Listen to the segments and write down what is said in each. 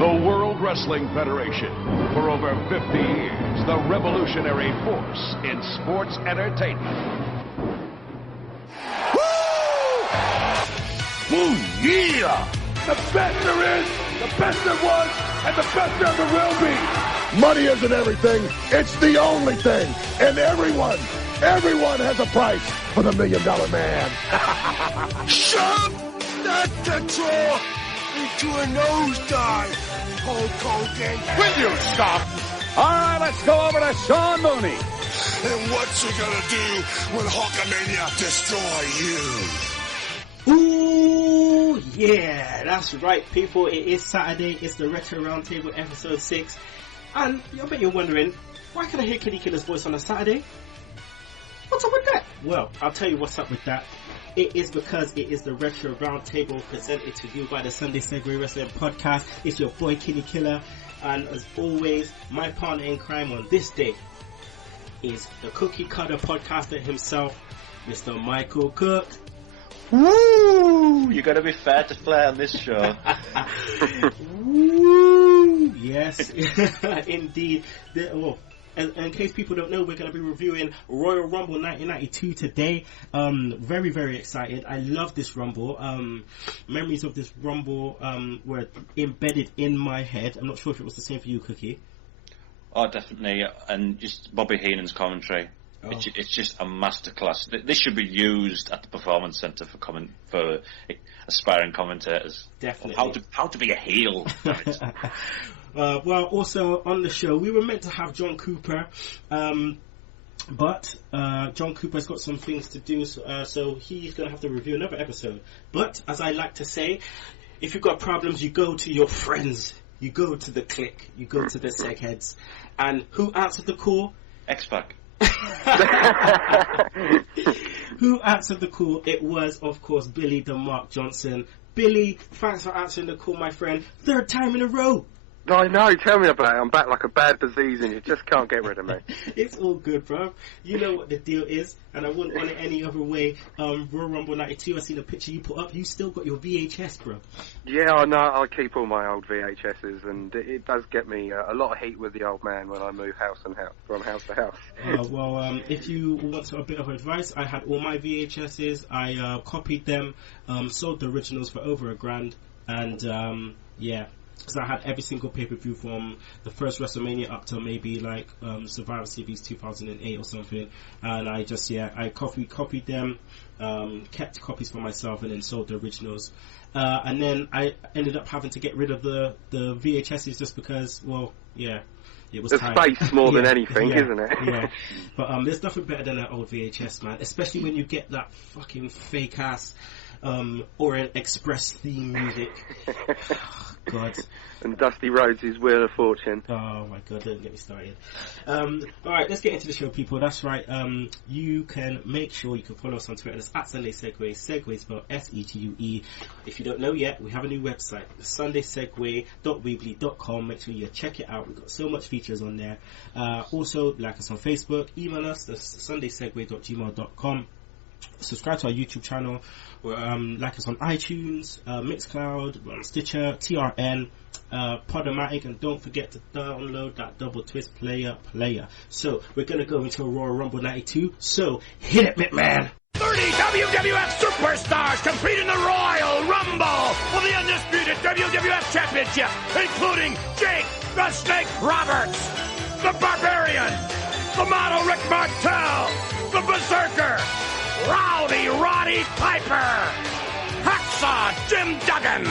The World Wrestling Federation. For over 50 years, the revolutionary force in sports entertainment. Woo! Yeah! The best there is, the best there was, and the best there ever will be. Money isn't everything. It's the only thing. And everyone has a price for the $1 Million Man. Shove that control into a nosedive, Hulk Hogan. Will you stop? All right, let's go over to Sean Mooney. And what's he gonna do when Hulkamania destroy you? Ooh, yeah, that's right, people. It is Saturday. It's the Retro Roundtable episode 6. And I bet you're wondering, why can I hear Kinny Killa's voice on a Saturday? What's up with that? Well, I'll tell you what's up with that. It is because it is the Retro Roundtable presented to you by the Sunday Segue Wrestling Podcast. It's your boy Kinny Killa. And as always, my partner in crime on this day is the cookie cutter podcaster himself, Mr. Michael Cook. Woo! You got to be fair to Flair on this show. Woo! Yes, indeed. In case people don't know, we're going to be reviewing Royal Rumble 1992 today. Very, very excited. I love this Rumble. Memories of this Rumble were embedded in my head. I'm not sure if it was the same for you, Cookie. Oh, definitely. And just Bobby Heenan's commentary. Oh. It's just a masterclass. This should be used at the Performance Centre for aspiring commentators. Definitely. How to be a heel. Well, also on the show, we were meant to have John Cooper, but John Cooper's got some things to do, so he's going to have to review another episode. But, as I like to say, if you've got problems, you go to your friends. You go to the clique. You go to the segheads. And who answered the call? X-Pac. Who answered the call? It was, of course, Billy the Mark Johnson. Billy, thanks for answering the call, my friend. 3rd time in a row. I know, tell me about it. I'm back like a bad disease and you just can't get rid of me. It's all good, bro. You know what the deal is, and I wouldn't want it any other way. Royal Rumble 92, I seen a picture you put up. You still got your VHS, bro. Yeah, I know. I keep all my old VHSs, and it does get me a lot of heat with the old man when I move from house to house. Well, if you want a bit of advice, I had all my VHSs. I copied them, sold the originals for over $1,000, and yeah. Because I had every single pay-per-view from the first WrestleMania up to maybe like Survivor Series 2008 or something, and I just I copied them, kept copies for myself, and then sold the originals. And then I ended up having to get rid of the VHSs just because, well, yeah, it was time. Space more than anything, isn't it? Yeah, but there's nothing better than an old VHS, man. Especially when you get that fucking fake ass. Or an Express theme music. God. And Dusty Rhodes' Wheel of Fortune. Oh my God, don't get me started. Alright, let's get into the show, people. That's right. You can make sure you can follow us on Twitter. That's at Sunday Segue. Segue is spelled S-E-G-U-E. If you don't know yet, we have a new website, sundaysegue.weebly.com. Make sure you check it out. We've got so much features on there. Also, like us on Facebook. Email us, that's sundaysegue.gmail.com. Subscribe to our YouTube channel, like us on iTunes, Mixcloud, Stitcher, TRN, Podomatic, and don't forget to download that Double Twist player. So we're gonna go into Royal Rumble 92. So hit it, McMahon. 30 WWF superstars compete in the Royal Rumble for the undisputed WWF Championship, including Jake the Snake Roberts, the Barbarian, the Model Rick Martel, the Berserker, Rowdy Roddy Piper, Hacksaw Jim Duggan,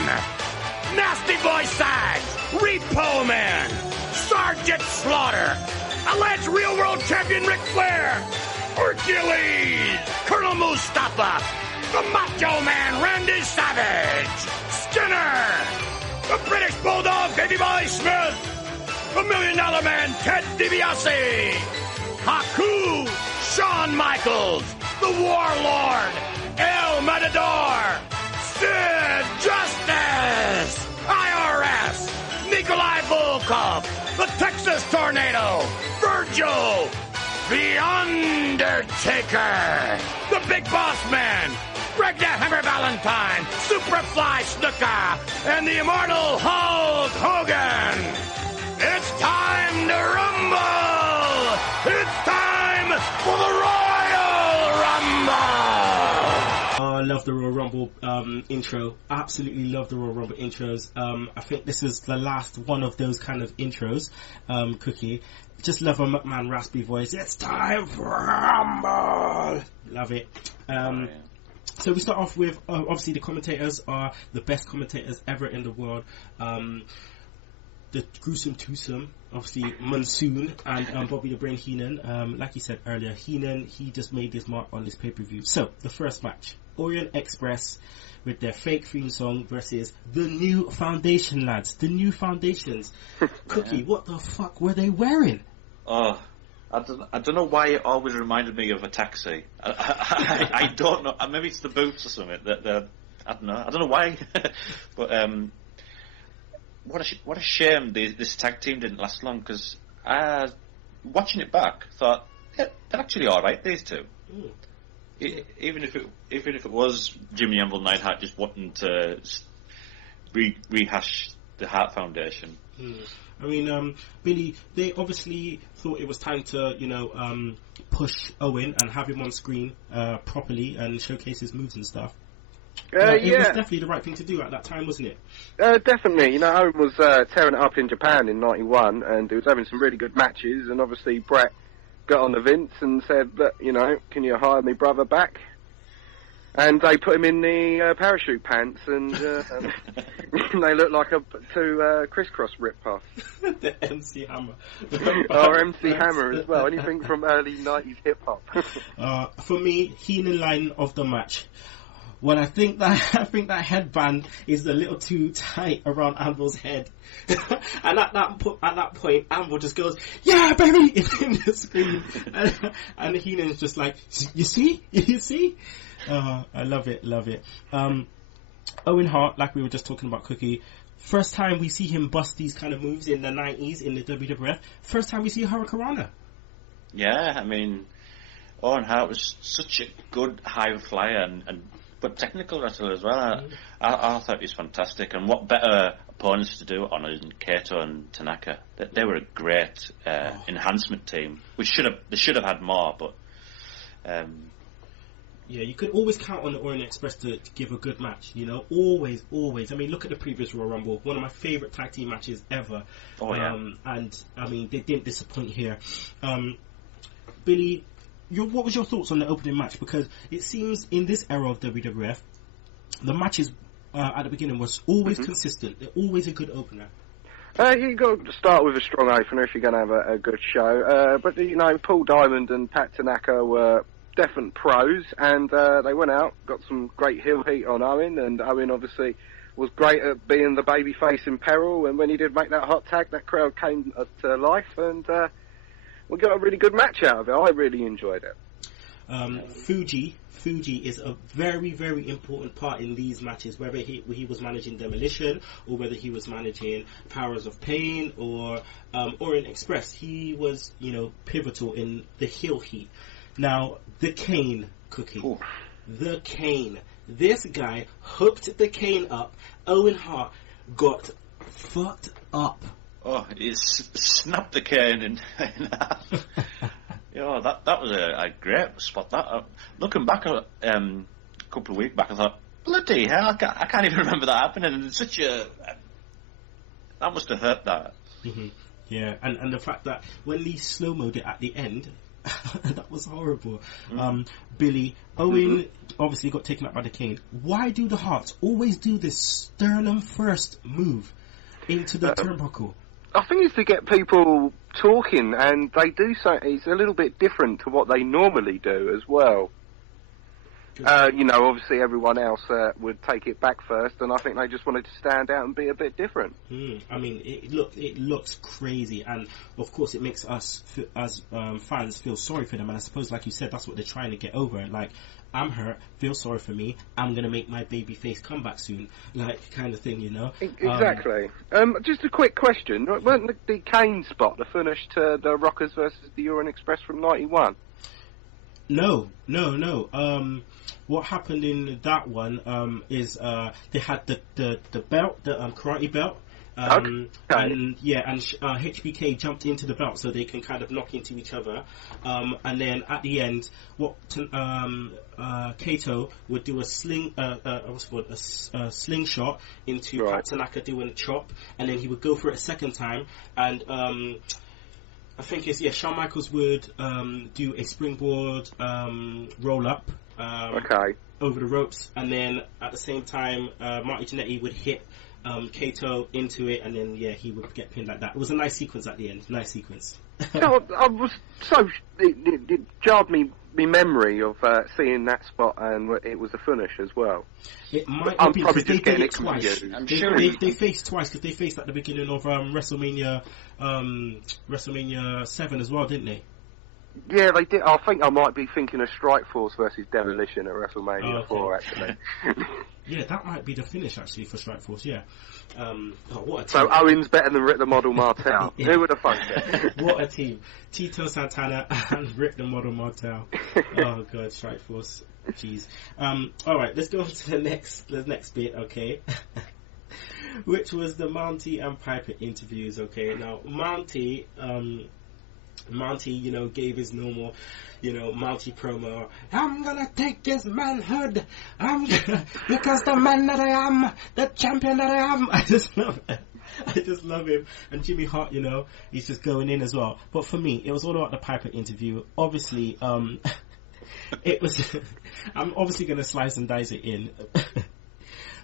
Nasty Boy Sags, Repo Man, Sergeant Slaughter, alleged real-world champion Ric Flair, Hercules, Colonel Mustafa, the Macho Man Randy Savage, Skinner, the British Bulldog Davey Boy Smith, the $1 Million Man Ted DiBiase, Haku, Shawn Michaels, the Warlord, El Matador, Sid Justice, IRS, Nikolai Volkov, the Texas Tornado, Virgil, The Undertaker, the Big Boss Man, Greg the Hammer Valentine, Superfly Snooker, and the immortal Hulk Hogan. It's time to rumble! It's time for the Royal Rumble! Oh, I love the Royal Rumble intro. Absolutely love the Royal Rumble intros. I think this is the last one of those kind of intros, Cookie. Just love a McMahon raspy voice. It's time for Rumble! Love it. So we start off with, obviously the commentators are the best commentators ever in the world. The gruesome twosome, obviously Monsoon and Bobby the Brain Heenan. Like you said earlier, Heenan, he just made his mark on this pay-per-view. So, the first match, Orient Express with their fake theme song versus the New Foundation lads. The New Foundations. Cookie, what the fuck were they wearing? Oh, I don't know why it always reminded me of a taxi. I don't know. Maybe it's the boots or something. I don't know. I don't know why. But what a shame this tag team didn't last long, because watching it back, thought they're actually all right, these two. Even if it was Jimmy Anvil Neidhart just wanting to rehash the Hart Foundation. I mean, Billy, they obviously thought it was time to, push Owen and have him on screen properly and showcase his moves and stuff. It was definitely the right thing to do at that time, wasn't it? Definitely. Owen was tearing it up in Japan in '91, and he was having some really good matches, and obviously Brett got on to Vince and said that, can you hire me brother back? And they put him in the parachute pants, and they look like two crisscross rip-offs. The MC Hammer. Or MC Hammer as well. Anything from early 90s hip-hop. For me, Heenan line of the match. Well, I think that headband is a little too tight around Anvil's head, and at that point, Anvil just goes, "Yeah, baby!" in the screen, and Heenan's just like, "You see? I love it. Owen Hart, like we were just talking about, Cookie. First time we see him bust these kind of moves in the 90s in the WWF. First time we see Hurricanrana. Yeah, I mean, Owen Hart was such a good high flyer but technical wrestler as well. I thought he was fantastic, and what better opponents to do it on than Kato and Tanaka. They were a great enhancement team. They should have had more, but yeah, you could always count on the Orient Express to give a good match. Always. I mean, look at the previous Royal Rumble, one of my favourite tag team matches ever. Oh yeah. And I mean, they didn't disappoint here. Billy, what was your thoughts on the opening match? Because it seems in this era of WWF, the matches at the beginning was always consistent. They're always a good opener. You got to start with a strong opener if you're going to have a good show. But Paul Diamond and Pat Tanaka were definite pros, and they went out, got some great heel heat on Owen, and Owen obviously was great at being the baby face in peril. And when he did make that hot tag, that crowd came to life, and we got a really good match out of it. I really enjoyed it. Fuji is a very, very important part in these matches, whether he was managing Demolition or whether he was managing Powers of Pain or Orient Express. He was, pivotal in the heel heat. Now, the Cane, Cookie. Ooh. The Cane. This guy hooked the Cane up. Owen Hart got fucked up. Oh, he snapped the Cane in half. That was a great spot. Looking back a couple of weeks back, I thought, bloody hell, I can't even remember that happening. And it's that must have hurt that. Mm-hmm. Yeah, and the fact that when Lee slow-moed it at the end, that was horrible. Billy, Owen obviously got taken up by the Cane. Why do the Hearts always do this sternum first move into the turnbuckle? I think it's to get people talking, and they do so. It's a little bit different to what they normally do as well. Obviously everyone else would take it back first, and I think they just wanted to stand out and be a bit different. I mean, it looks crazy, and of course it makes us as fans feel sorry for them. And I suppose, like you said, that's what they're trying to get over. Like, I'm hurt, feel sorry for me, I'm going to make my baby face come back soon, like, kind of thing, Exactly. Just a quick question. Weren't the Kane spot the finish to the Rockers versus the Orient Express from '91? No. What happened in that one is they had the belt, the karate belt. And HBK jumped into the belt so they can kind of knock into each other. And then at the end, Kato would do a slingshot into Pat Tanaka doing a chop, and then he would go for it a second time, and I think Shawn Michaels would do a springboard roll up over the ropes, and then at the same time Marty Jannetty would hit Kato into it, and then he would get pinned like that. It was a nice sequence at the end. Nice sequence. It jarred me memory of seeing that spot, and it was a finish as well. It might I'm be probably because just they getting did it it twice. confused. They faced twice because they faced at the beginning of WrestleMania 7 as well, didn't they? Yeah, they did. I think I might be thinking of Strikeforce versus Demolition at WrestleMania 4, actually. Yeah, that might be the finish, actually, for Strikeforce, yeah. What a team. So Owens better than Rick the Model Martel. Yeah. Who would have thought it? What a team. Tito Santana and Rick the Model Martel. Oh, God, Strikeforce. Jeez. Alright, let's go on to the next bit, okay? Which was the Mountie and Piper interviews, okay? Now, Mountie, gave his normal, Mountie promo. I'm gonna take his manhood. Because the man that I am, the champion that I am. I just love him. And Jimmy Hart, he's just going in as well. But for me, it was all about the Piper interview. Obviously, it was. I'm obviously gonna slice and dice it in.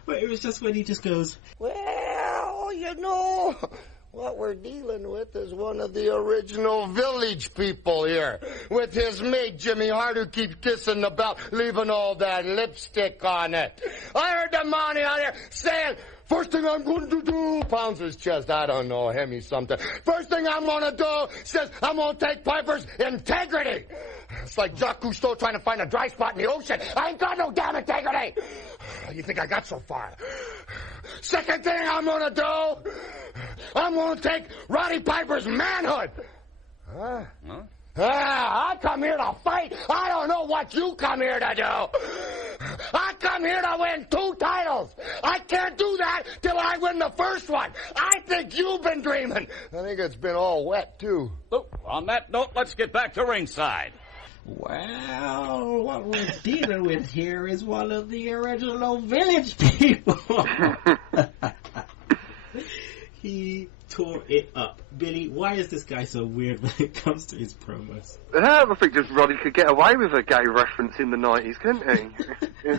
But it was just when he just goes, well, what we're dealing with is one of the original Village people here, with his mate Jimmy Hart, who keeps kissing the belt, leaving all that lipstick on it. I heard the Monty out there saying, first thing I'm going to do, pounds his chest, I don't know, Hemi something. First thing I'm going to do, says I'm going to take Piper's integrity. It's like Jacques Cousteau trying to find a dry spot in the ocean. I ain't got no damn integrity. You think I got so far? Second thing I'm going to do, I'm going to take Roddy Piper's manhood. Huh? I come here to fight. I don't know what you come here to do. I come here to win 2 titles. I can't do that till I win the first one. I think you've been dreaming. I think it's been all wet, too. Oh, on that note, let's get back to ringside. Well, what we're dealing with here is one of the original Village people. He tore it up. Billy, why is this guy so weird when it comes to his promos? I think just Roddy could get away with a gay reference in the 90s, couldn't he?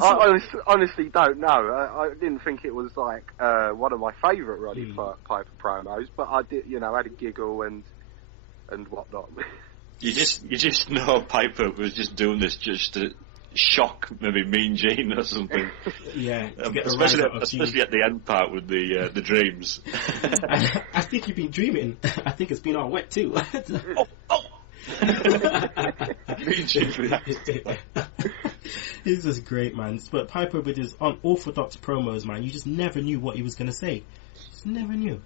I honestly don't know. I didn't think it was like one of my favourite Roddy Piper promos, but I did, had a giggle and whatnot. You just know Piper was just doing this just to shock maybe Mean Gene or something. Yeah, especially at the end part with the dreams. I think you've been dreaming. I think it's been all wet too. Mean Gene. He's just great, man. But Piper with his unorthodox promos, man, you just never knew what he was going to say. Just never knew.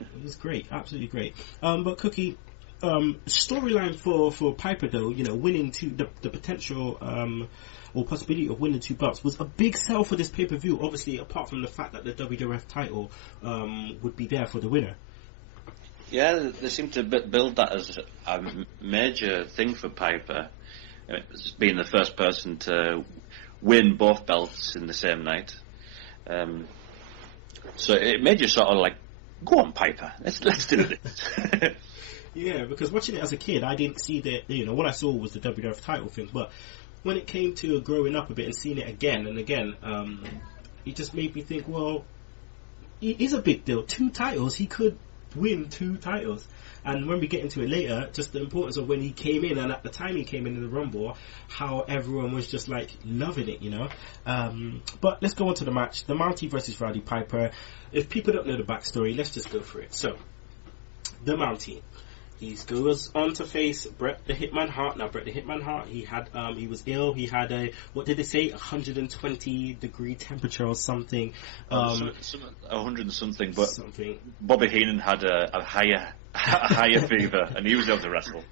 It was great, absolutely great. But Cookie, storyline for Piper though, winning the potential or possibility of winning 2 belts was a big sell for this pay-per-view. Obviously, apart from the fact that the WWF title would be there for the winner. Yeah, they seem to build that as a major thing for Piper. Being the first person to win both belts in the same night. So it made you sort of like, go on, Piper, let's do this. Yeah, because watching it as a kid, I didn't see that, what I saw was the WWF title thing, but when it came to growing up a bit and seeing it again and again, it just made me think, well, it is a big deal. 2 titles, he could win 2 titles. And when we get into it later, just the importance of when he came in, and at the time he came in the Rumble, how everyone was just like loving it, But let's go on to the match. The Mountie versus Roddy Piper. If people don't know the backstory, let's just go for it. So, the Mountie. he goes on to face Bret the Hitman Hart. Now, Bret the Hitman Hart, he was ill. He had what did they say, 120 degree temperature or something. 100 and something, but something. Bobby Heenan had a higher fever, and he was able to wrestle.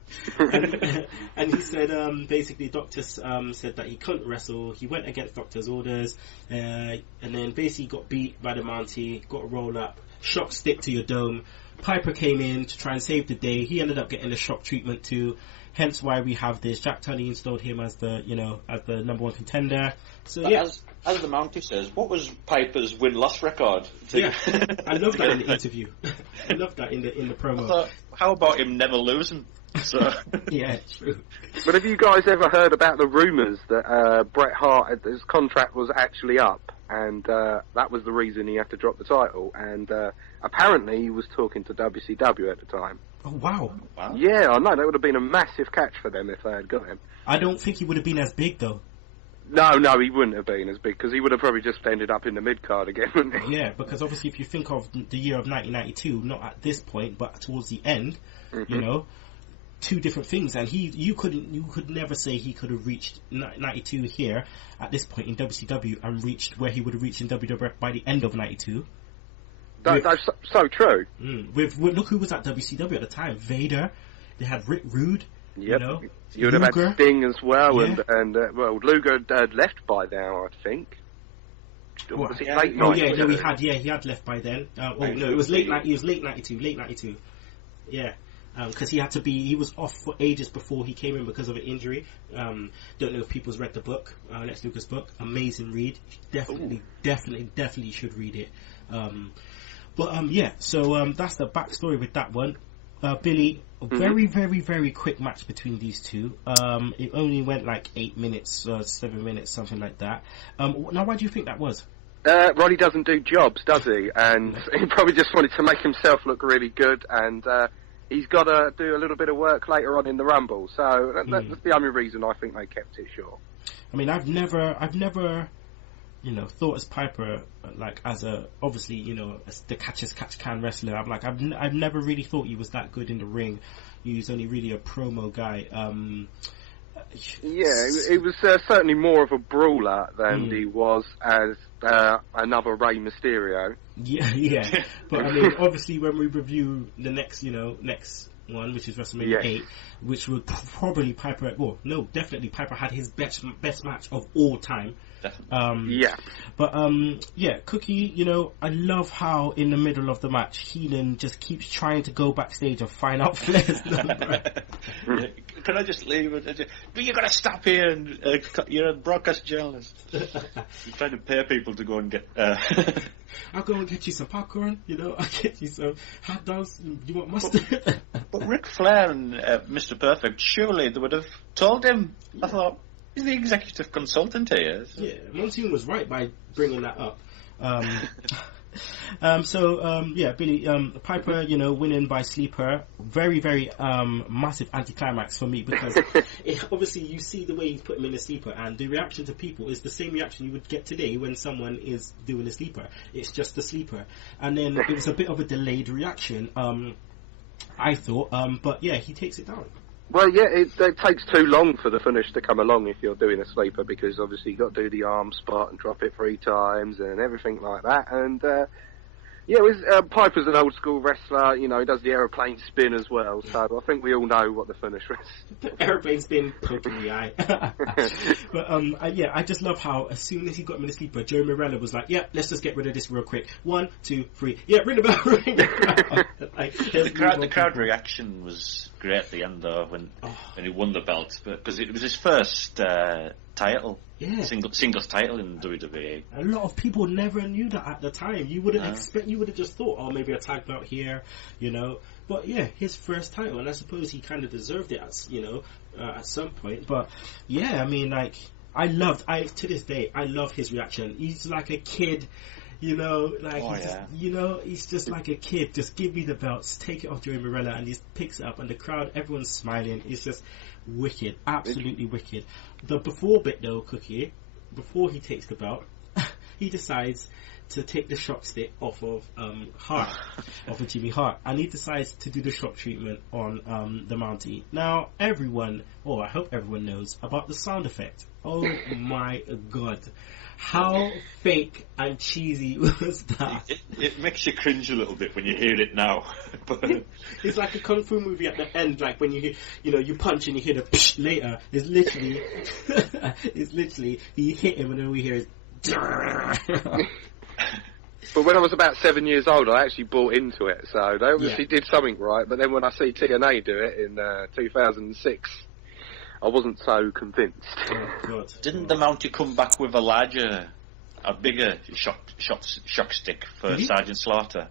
And he said, basically, doctors said that he couldn't wrestle. He went against doctors' orders, and then basically got beat by the Mountie, got a roll up, shock stick to your dome. Piper came in to try and save the day. He ended up getting the shock treatment too. Hence why we have this. Jack Tunney installed him as the number one contender. So but as the Mountie says, what was Piper's win-loss record? Yeah, I love that in the interview. I love that in the promo. I thought, how about him never losing? So yeah, true. But have you guys ever heard about the rumours that Bret Hart, his contract was actually up, and that was the reason he had to drop the title? And apparently he was talking to WCW at the time. Oh, wow. Yeah, I know. That would have been a massive catch for them if they had got him. I don't think he would have been as big, though. No, he wouldn't have been as big, because he would have probably just ended up in the mid-card again, wouldn't he? Yeah, because obviously if you think of the year of 1992, not at this point, but towards the end, you know, two different things, and you could never say he could have reached 92 here at this point in WCW and reached where he would have reached in WWF by the end of 92. That's so true. With look who was at WCW at the time. Vader. They had Rick Rude. Yep. You know, you would have had Sting as well, yeah. and Luger had left by now, I think. Was it late night? Oh yeah, no, he had left by then. It was late 92. Yeah. Because he was off for ages before he came in because of an injury. Don't know if people's read the book, Lex Luger's book. Amazing read. Definitely should read it. So that's the backstory with that one. Billy, a very, very, very quick match between these two. It only went like 8 minutes, 7 minutes, something like that. Now, why do you think that was? Roddy doesn't do jobs, does he? And he probably just wanted to make himself look really good, and he's got to do a little bit of work later on in the Rumble. So that's the only reason I think they kept it short. I mean, I've never, thought as Piper, like, as obviously, as the catch-as-catch-can wrestler. I've never really thought he was that good in the ring. He was only really a promo guy. He was certainly more of a brawler than he was as another Rey Mysterio. Yeah. But I mean, obviously, when we review the next one, which is WrestleMania 8, which would probably definitely Piper had his best match of all time. But Cookie, I love how in the middle of the match Heenan just keeps trying to go backstage and find out Flair's number. Can I just leave it? You got to stop here, and you're a broadcast journalist. You're trying to pay people to go and get. I'll go and get you some popcorn. I'll get you some hot dogs. You want mustard? But Ric Flair and Mr. Perfect, surely they would have told him. I thought, he's the executive consultant here. So. Yeah, Monsoon was right by bringing that up. Billy, Piper, winning by sleeper, very, very massive anticlimax for me, because obviously you see the way he put him in a sleeper, and the reaction to people is the same reaction you would get today when someone is doing a sleeper. It's just a sleeper, and then it was a bit of a delayed reaction, I thought, but yeah, he takes it down. Well, yeah, it takes too long for the finish to come along if you're doing a sleeper, because obviously you've got to do the arm spot and drop it 3 times and everything like that. And, Piper's an old school wrestler, he does the aeroplane spin as well, so I think we all know what the finish is. Aeroplane spin, poke in the eye. But, I just love how as soon as he got him in the sleeper, Joe Morella was like, let's just get rid of this real quick. 1, 2, 3. Ring the bell, ring the bell. The crowd reaction was great at the end, though, when he won the belt, because it was his first title. Yeah. Singles title in WWE. A lot of people never knew that at the time. You wouldn't expect, you would have just thought, maybe a tag belt here, But yeah, his first title, and I suppose he kind of deserved it at some point. But yeah, I mean, like, to this day, I love his reaction. He's like a kid, he's just like a kid. Just give me the belts, take it off Joey Morella, and he picks it up, and the crowd, everyone's smiling. It's just wicked, absolutely wicked. The before bit though, Cookie, before he takes the belt, he decides to take the shock stick off of Hart, off of Jimmy Hart, and he decides to do the shock treatment on the Mountie. Now, everyone, I hope everyone knows about the sound effect. Oh my god. How fake and cheesy was that? It makes you cringe a little bit when you hear it now. It's like a kung fu movie at the end, like when you punch and you hear the psh later. It's literally, you hit him and then we hear it. But when I was about 7 years old, I actually bought into it, so they obviously did something right. But then when I see TNA do it in 2006, I wasn't so convinced. Oh, God. Didn't the Mountie come back with a bigger shock stick for Sergeant Slaughter?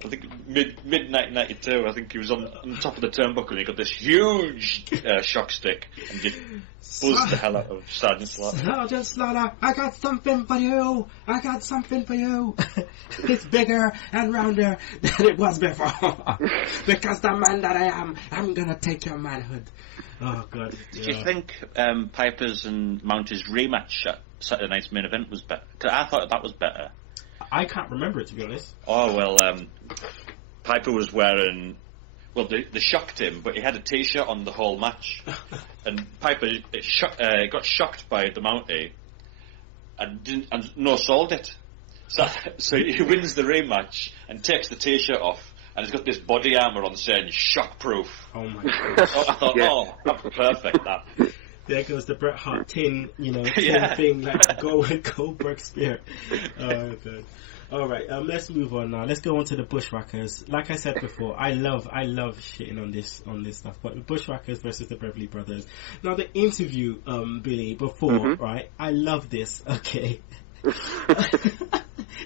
I think mid-1992, I think he was on top of the turnbuckle and he got this huge shock stick and just buzzed the hell out of Sergeant Slaughter. Sergeant Slaughter, I got something for you. It's bigger and rounder than it was before. Because the man that I am, I'm going to take your manhood. Oh, God. Did you think Piper's and Mountie's rematch at Saturday night's main event was better? 'Cause I thought that was better. I can't remember it, to be honest. Oh, well, Piper was wearing... Well, they shocked him, but he had a T-shirt on the whole match. And Piper got shocked by the Mountie and no-sold it. So he wins the rematch and takes the T-shirt off, and he's got this body armour on saying shock-proof. Oh, my God. I thought, that's perfect, that. There goes the Bret Hart tin thing, like Goldberg spear. Oh, God. All right, let's move on now. Let's go on to the Bushwhackers. Like I said before, I love shitting on this stuff. But the Bushwhackers versus the Beverly Brothers. Now the interview, Billy, before, right? I love this. Okay.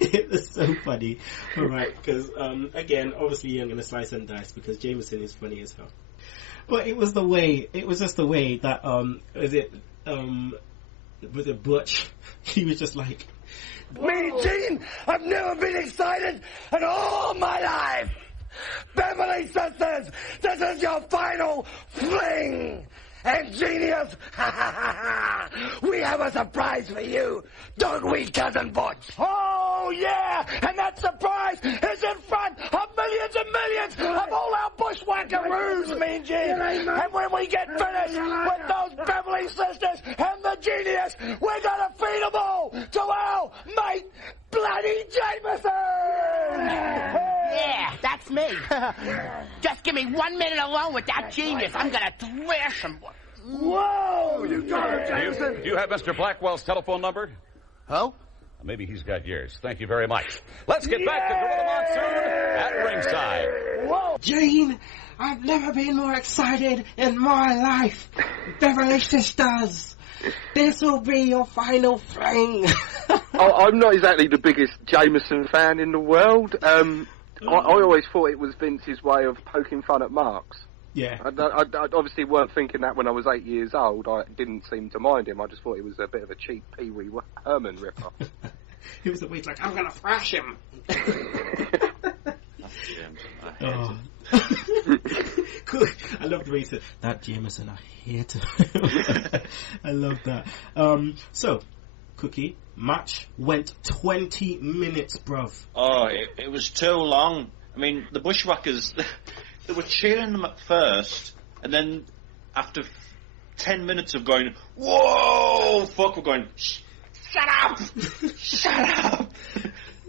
It was so funny. All right, because again, obviously I'm gonna slice and dice because Jameson is funny as hell. But it was just the way that was it Butch? He was just like, Me, Gene, I've never been excited in all my life. Beverly Sisters, this is your final fling. And Genius, we have a surprise for you, don't we, Cousin Butch? Oh, yeah, and that surprise is in front of millions and millions of all our bushwhackaroos, Mean Gene. And when we get finished with those Beverly Sisters and the Genius, we're gonna feed them all to our mate, Bloody Jameson! Yeah, that's me. Just give me 1 minute alone with that Genius. I'm gonna thrash him. Whoa, you got it, Jameson. Do you have Mr. Blackwell's telephone number? Who? Maybe he's got yours. Thank you very much. Let's get back to Gorilla Monsoon at ringside. Whoa. Jane, I've never been more excited in my life. Beverly Sisters, this will be your final fling. I'm not exactly the biggest Jameson fan in the world. I always thought it was Vince's way of poking fun at Marks. Yeah. I obviously weren't thinking that when I was 8 years old. I didn't seem to mind him. I just thought he was a bit of a cheap Pee Wee Herman rip-off. He was always like, I'm going to thrash him. Oh. Cool. I love the way he said, that Jameson, I hate him. I love that. So, Cookie, match went 20 minutes, bruv. Oh, it was too long. I mean, the Bushwhackers, they were cheering them at first, and then after 10 minutes of going, whoa, fuck, we're going, shut up! Shut up!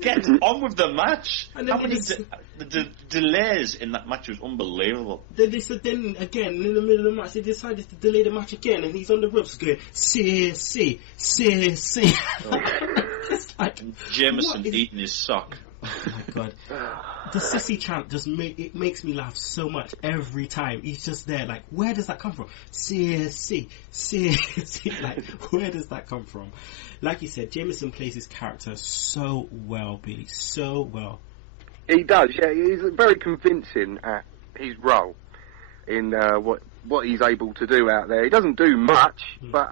Get on with the match. And how many the delays in that match was unbelievable. Then again, in the middle of the match, they decided to delay the match again, and he's on the ropes going, see. It's like, Jameson eating his sock. Oh my God. The sissy chant just makes me laugh so much every time. He's just there, like, where does that come from? See. Like, where does that come from? Like you said, Jameson plays his character so well, Billy, so well. He does, yeah. He's very convincing at his role in what he's able to do out there. He doesn't do much, but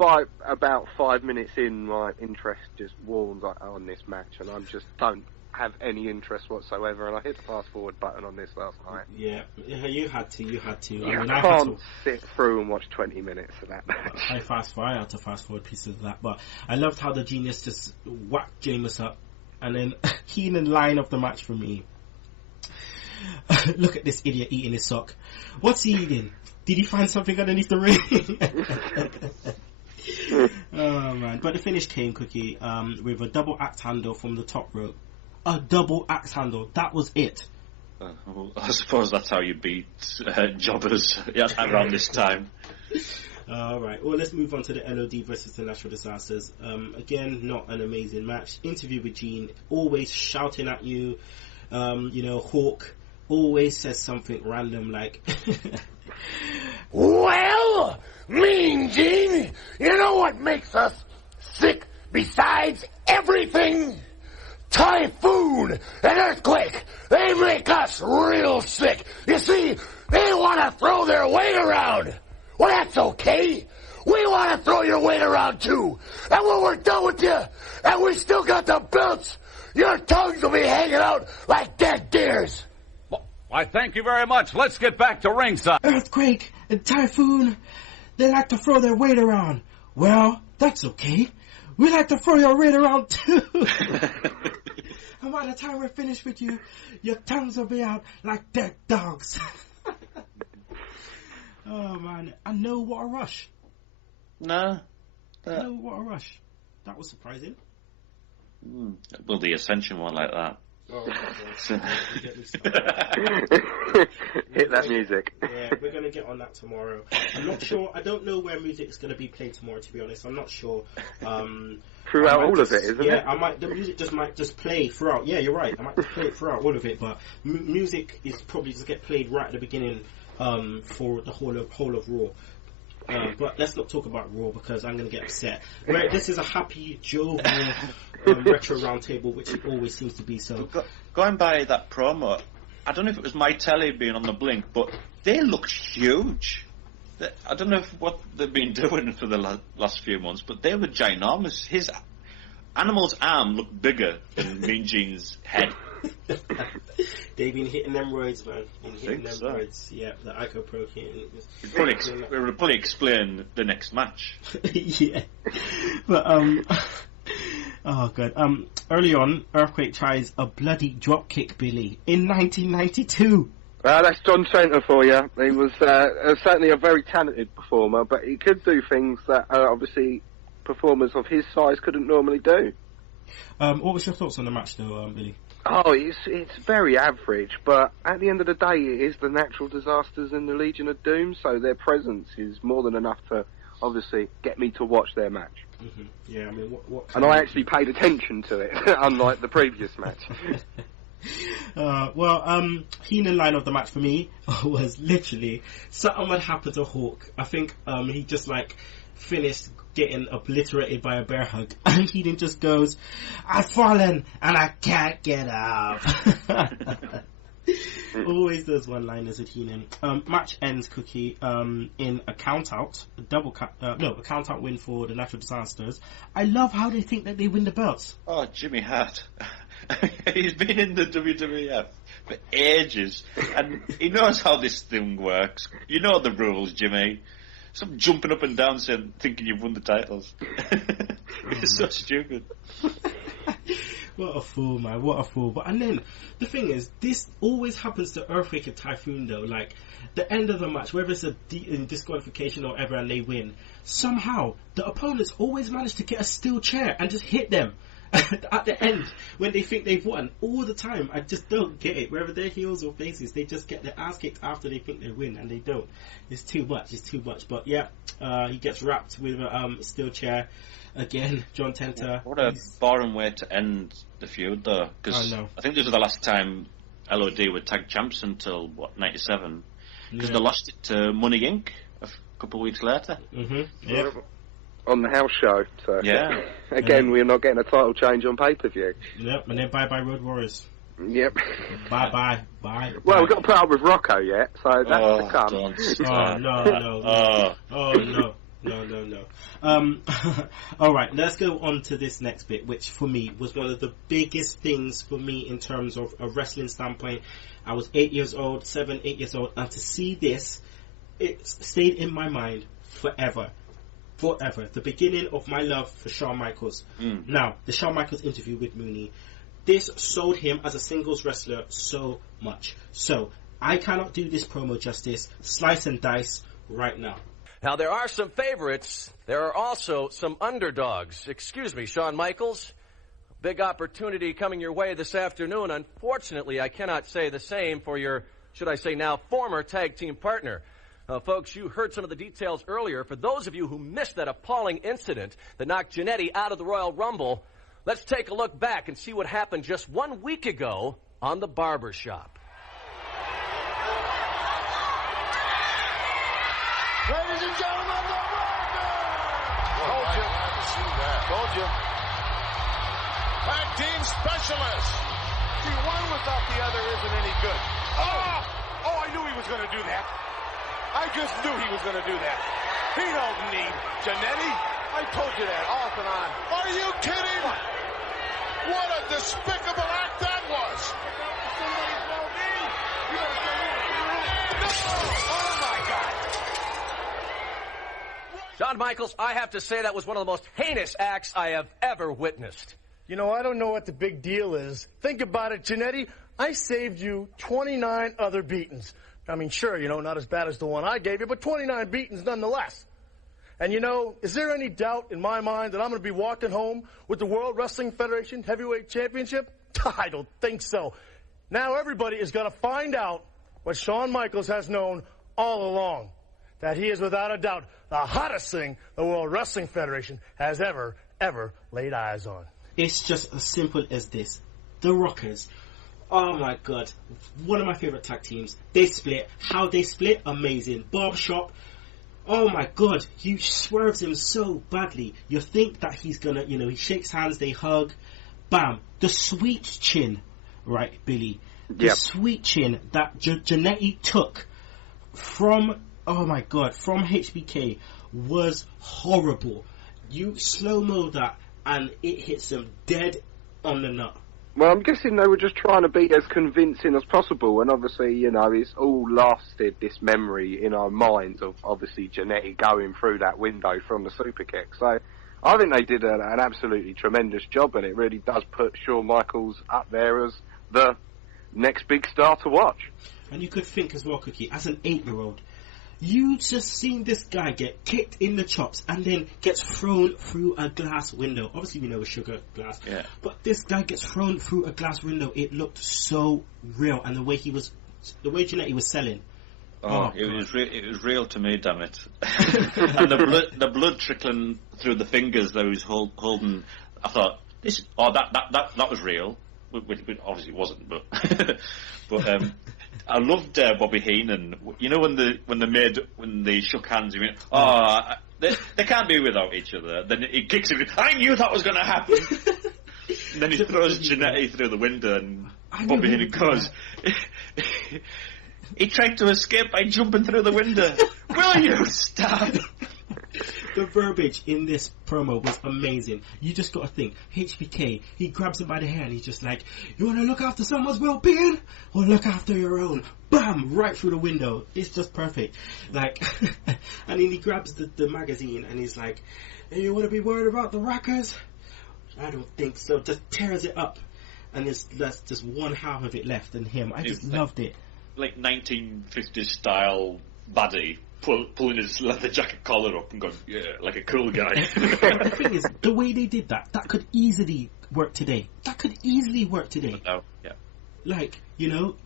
by about 5 minutes in, my interest just warmed on this match, and I just don't have any interest whatsoever, and I hit the fast forward button on this last night. Yeah, you had to. I can't sit through and watch 20 minutes of that match. I had to fast forward pieces of that, but I loved how the Genius just whacked Jameis up, and then Heenan line of the match for me. Look at this idiot eating his sock. What's he eating? Did he find something underneath the ring? Oh man! But the finish came, Cookie, with a double axe handle from the top rope. A double axe handle. That was it. Well, I suppose that's how you beat jobbers around this time. Alright, well, let's move on to the LOD versus the Natural Disasters. Again, not an amazing match. Interview with Gene, always shouting at you. Hawk always says something random like... Well, Mean Gene, you know what makes us sick besides everything? Typhoon and earthquake, they make us real sick. You see, they want to throw their weight around. Well, that's okay. We want to throw your weight around too. And when we're done with you, and we still got the belts, your tongues will be hanging out like dead deers. Well, why, thank you very much. Let's get back to ringside. Earthquake and Typhoon, they like to throw their weight around. Well, that's okay. We like to throw your weight around too. And by the time we're finished with you, your tongues will be out like dead dogs. Oh man, I know, what a rush. No. I know, what a rush. That was surprising. Well, the Ascension one like that. Oh, Hit that music. Yeah, we're going to get on that tomorrow. I'm not sure. I don't know where music's going to be played tomorrow, to be honest. I'm not sure. Throughout all of it, isn't it? Yeah, the music might just play throughout. Yeah, you're right. I might just play it throughout all of it, but music is probably just get played right at the beginning for the whole of Raw. But let's not talk about Raw because I'm going to get upset. This is a happy, jovial retro roundtable, which it always seems to be. So, going by that promo, I don't know if it was my telly being on the blink, but they looked huge. I don't know what they've been doing for the last few months, but they were ginormous. His Animal's arm looked bigger than Mean Gene's head. They've been hitting them roids, man. Roids. Yeah, the icoprotein. We will probably explain the next match. Yeah. But, oh, God. Early on, Earthquake tries a bloody dropkick, Billy, in 1992. That's John Center for you. He was certainly a very talented performer, but he could do things that obviously performers of his size couldn't normally do. What was your thoughts on the match, though, Billy? Oh, it's very average, but at the end of the day, it is the Natural Disasters and the Legion of Doom, so their presence is more than enough to obviously get me to watch their match. Mm-hmm. Yeah, I mean, what and I actually paid attention to it, unlike the previous match. Heenan line of the match for me was literally something had happened to Hawk. I think he just finished getting obliterated by a bear hug, and Heenan just goes, "I've fallen and I can't get up." Always those one-liners with Heenan. Match ends, Cookie, in a count-out, a count-out win for the Natural Disasters. I love how they think that they win the belts. Oh, Jimmy Hart. He's been in the WWF for ages, and he knows how this thing works. You know the rules, Jimmy. Stop jumping up and down thinking you've won the titles. It's so stupid. What a fool, man. What a fool. And then, the thing is, this always happens to Earthquake and Typhoon, though. Like, the end of the match, whether it's a disqualification or whatever, and they win, somehow, the opponents always manage to get a steel chair and just hit them at the end when they think they've won. All the time. I just don't get it. Whether they're heels or faces, they just get their ass kicked after they think they win, and they don't. It's too much. But yeah, he gets wrapped with a steel chair. Again, John Tenter. What a boring way to end the feud, though. Because I think this was the last time LOD were tag champs until, 97? Because they lost it to Money Inc. a couple of weeks later. Mm-hmm. Yeah. On the house show. So yeah. Again, we're not getting a title change on pay-per-view. Yep, and then bye-bye Road Warriors. Yep. Bye. Well, we've got to put up with Rocco yet, so that's to come. Oh, no. Oh, no. No. All right, let's go on to this next bit, which for me was one of the biggest things for me in terms of a wrestling standpoint. I was 8 years old, 8 years old, and to see this, it stayed in my mind forever. The beginning of my love for Shawn Michaels. Now, the Shawn Michaels interview with Mooney, this sold him as a singles wrestler so much. So, I cannot do this promo justice. Slice and dice right now. Now, there are some favorites. There are also some underdogs. Excuse me, Shawn Michaels. Big opportunity coming your way this afternoon. Unfortunately, I cannot say the same for your, should I say now, former tag team partner. Folks, you heard some of the details earlier. For those of you who missed that appalling incident that knocked Jannetty out of the Royal Rumble, let's take a look back and see what happened just 1 week ago on the Barber Shop. Ladies and gentlemen, the Told you. Told you. tag team specialist. See, one without the other isn't any good. Oh, I knew he was going to do that. I just knew he was going to do that. He don't need Jannetty. I told you that off and on. Are you kidding? What a despicable act that was. Oh, my God. Shawn Michaels, I have to say that was one of the most heinous acts I have ever witnessed. You know, I don't know what the big deal is. Think about it, Jannetty. I saved you 29 other beatings. I mean, sure, you know, not as bad as the one I gave you, but 29 beatings nonetheless. And, you know, is there any doubt in my mind that I'm going to be walking home with the World Wrestling Federation Heavyweight Championship? I don't think so. Now everybody is going to find out what Shawn Michaels has known all along, that he is without a doubt the hottest thing the World Wrestling Federation has ever laid eyes on. It's just as simple as this. The Rockers. Oh my God. One of my favorite tag teams. They split. How they split? Amazing. Barbershop. Oh my God. You swerves him so badly. You think that he's gonna, you know, he shakes hands, they hug. Bam. The sweet chin. Right, Billy? The sweet chin that Jannetty took from, oh my God, from HBK was horrible. You slow-mo that and it hits him dead on the nut. Well, I'm guessing they were just trying to be as convincing as possible, and obviously, you know, it's all lasted this memory in our minds of obviously Jannetty going through that window from the super kick. So I think they did an absolutely tremendous job, and it really does put Shawn Michaels up there as the next big star to watch. And you could think as well, Cookie, as an 8-year-old, you just seen this guy get kicked in the chops and then gets thrown through a glass window. Obviously, we know it's sugar glass. Yeah. But this guy gets thrown through a glass window. It looked so real. And the way Jannetty was selling. Oh, it was real to me, damn it. And the blood trickling through the fingers that he was holding, I thought, that was real. Which obviously wasn't, but I loved Bobby Heenan. You know when they shook hands, you went, they can't be without each other. Then he kicks him. I knew that was going to happen. And then he throws Jannetty through the window, and Bobby Heenan goes. He tried to escape by jumping through the window. Will you stop? The verbiage in this promo was amazing. You just got to think, HBK, he grabs him by the hair and he's just like, you want to look after someone's well-being? Or look after your own? Bam! Right through the window. It's just perfect. Like, and then he grabs the magazine and he's like, hey, you want to be worried about the Rockers? I don't think so. Just tears it up. And there's just one half of it left in him. I just loved it. Like 1950s style baddie. Pulling his leather jacket collar up and going, yeah, like a cool guy. The thing is, the way they did that could easily work today. Oh, yeah. Like, you know,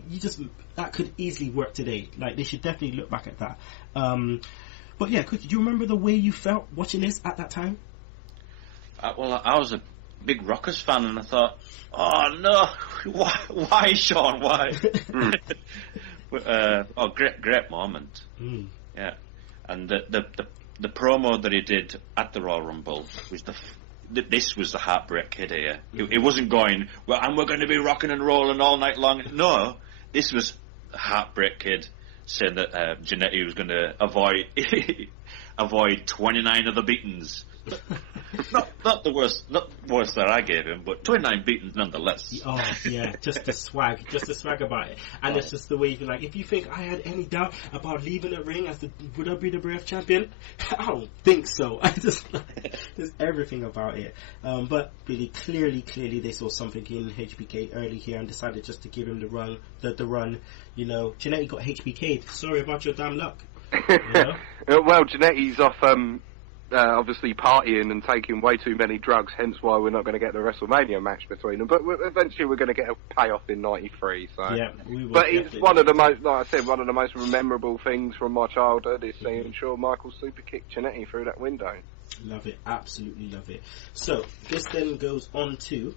that could easily work today. Like, they should definitely look back at that. But yeah, do you remember the way you felt watching this at that time? Well, I was a big Rockers fan, and I thought, oh no, why Shawn, why? Great moment. Yeah, and the promo that he did at the Royal Rumble was this was the Heartbreak Kid here. It wasn't going, well, and we're going to be rocking and rolling all night long. No, this was the Heartbreak Kid. saying that Jannetty was going to avoid 29 of the beatings. not the worst that I gave him, but 29 beatings nonetheless. Oh yeah, just the swag about it, and it's just the way you feel. Like, if you think I had any doubt about leaving the ring as the WWF Champion, I don't think so. I just there's everything about it. But really, clearly, they saw something in HBK early here and decided just to give him the run. You know, Jannetty got HBK'd. Sorry about your damn luck. You know? Well, Jannetty's off. Obviously partying and taking way too many drugs, hence why we're not going to get the WrestleMania match between them. But eventually we're going to get a payoff in '93. So, yeah, we will. But it's one of the most, like I said, one of the most memorable things from my childhood is seeing Shawn Michaels super kick Jannetty through that window. Love it, absolutely love it. So this then goes on to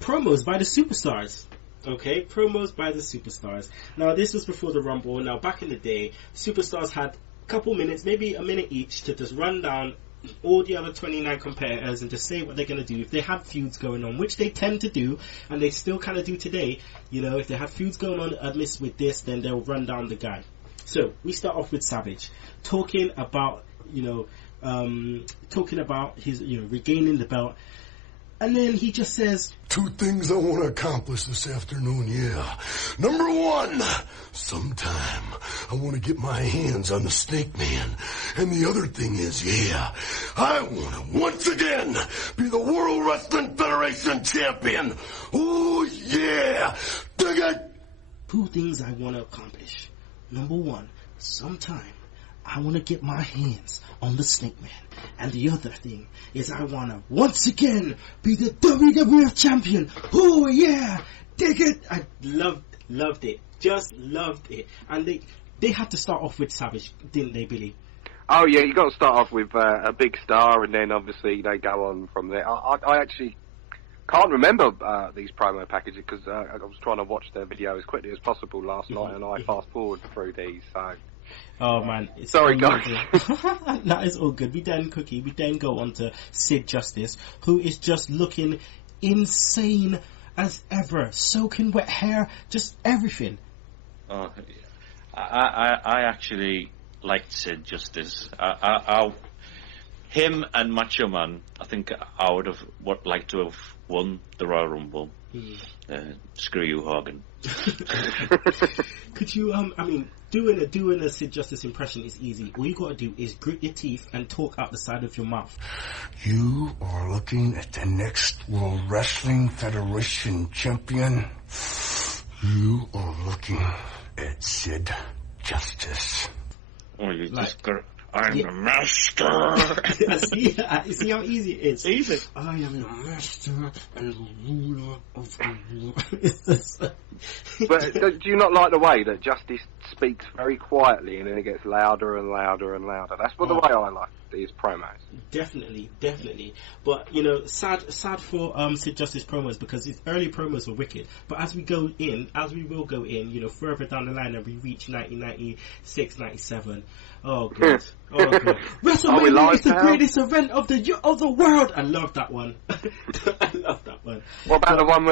promos by the superstars. Okay, promos by the superstars. Now this was before the Rumble. Now back in the day, superstars had couple minutes, maybe a minute each, to just run down all the other 29 competitors and just say what they're going to do. If they have feuds going on, which they tend to do, and they still kind of do today, you know, if they have feuds going on amidst with this, then they'll run down the guy. So we start off with Savage talking about his, regaining the belt. And then he just says, 2 things I want to accomplish this afternoon, yeah. Number 1, sometime I want to get my hands on the Snake Man. And the other thing is, yeah, I want to once again be the World Wrestling Federation Champion. Oh, yeah. Dig it. 2 things I want to accomplish. Number 1, sometime I want to get my hands on the Snake Man. And the other thing is I want to once again be the WWF Champion. Oh yeah, dig it. I loved it. Just loved it. And they had to start off with Savage, didn't they, Billy? Oh yeah, you got to start off with a big star, and then obviously they go on from there. I actually can't remember these promo packages because I was trying to watch the video as quickly as possible last night, and I fast forward through these. So. Oh man, sorry guys. That is all good. We then go on to Sid Justice, who is just looking insane as ever, soaking wet hair, just everything. Oh, I actually liked Sid Justice. Him and Macho Man, I think I would have liked to have won the Royal Rumble. Screw you, Hogan. Could you, doing a Sid Justice impression is easy. All you gotta do is grit your teeth and talk out the side of your mouth. You are looking at the next World Wrestling Federation Champion. You are looking at Sid Justice. Oh, you just got... I'm the master. See how easy it is. Easy. I am the master and the ruler of the world. But do you not like the way that Justice speaks very quietly and then it gets louder and louder and louder? That's the way I like these promos. Definitely. But sad for Sid Justice promos, because his early promos were wicked. But as we will go in, further down the line and we reach 1996, 97. Oh god. WrestleMania is the greatest event of the world. I love that one. What about the one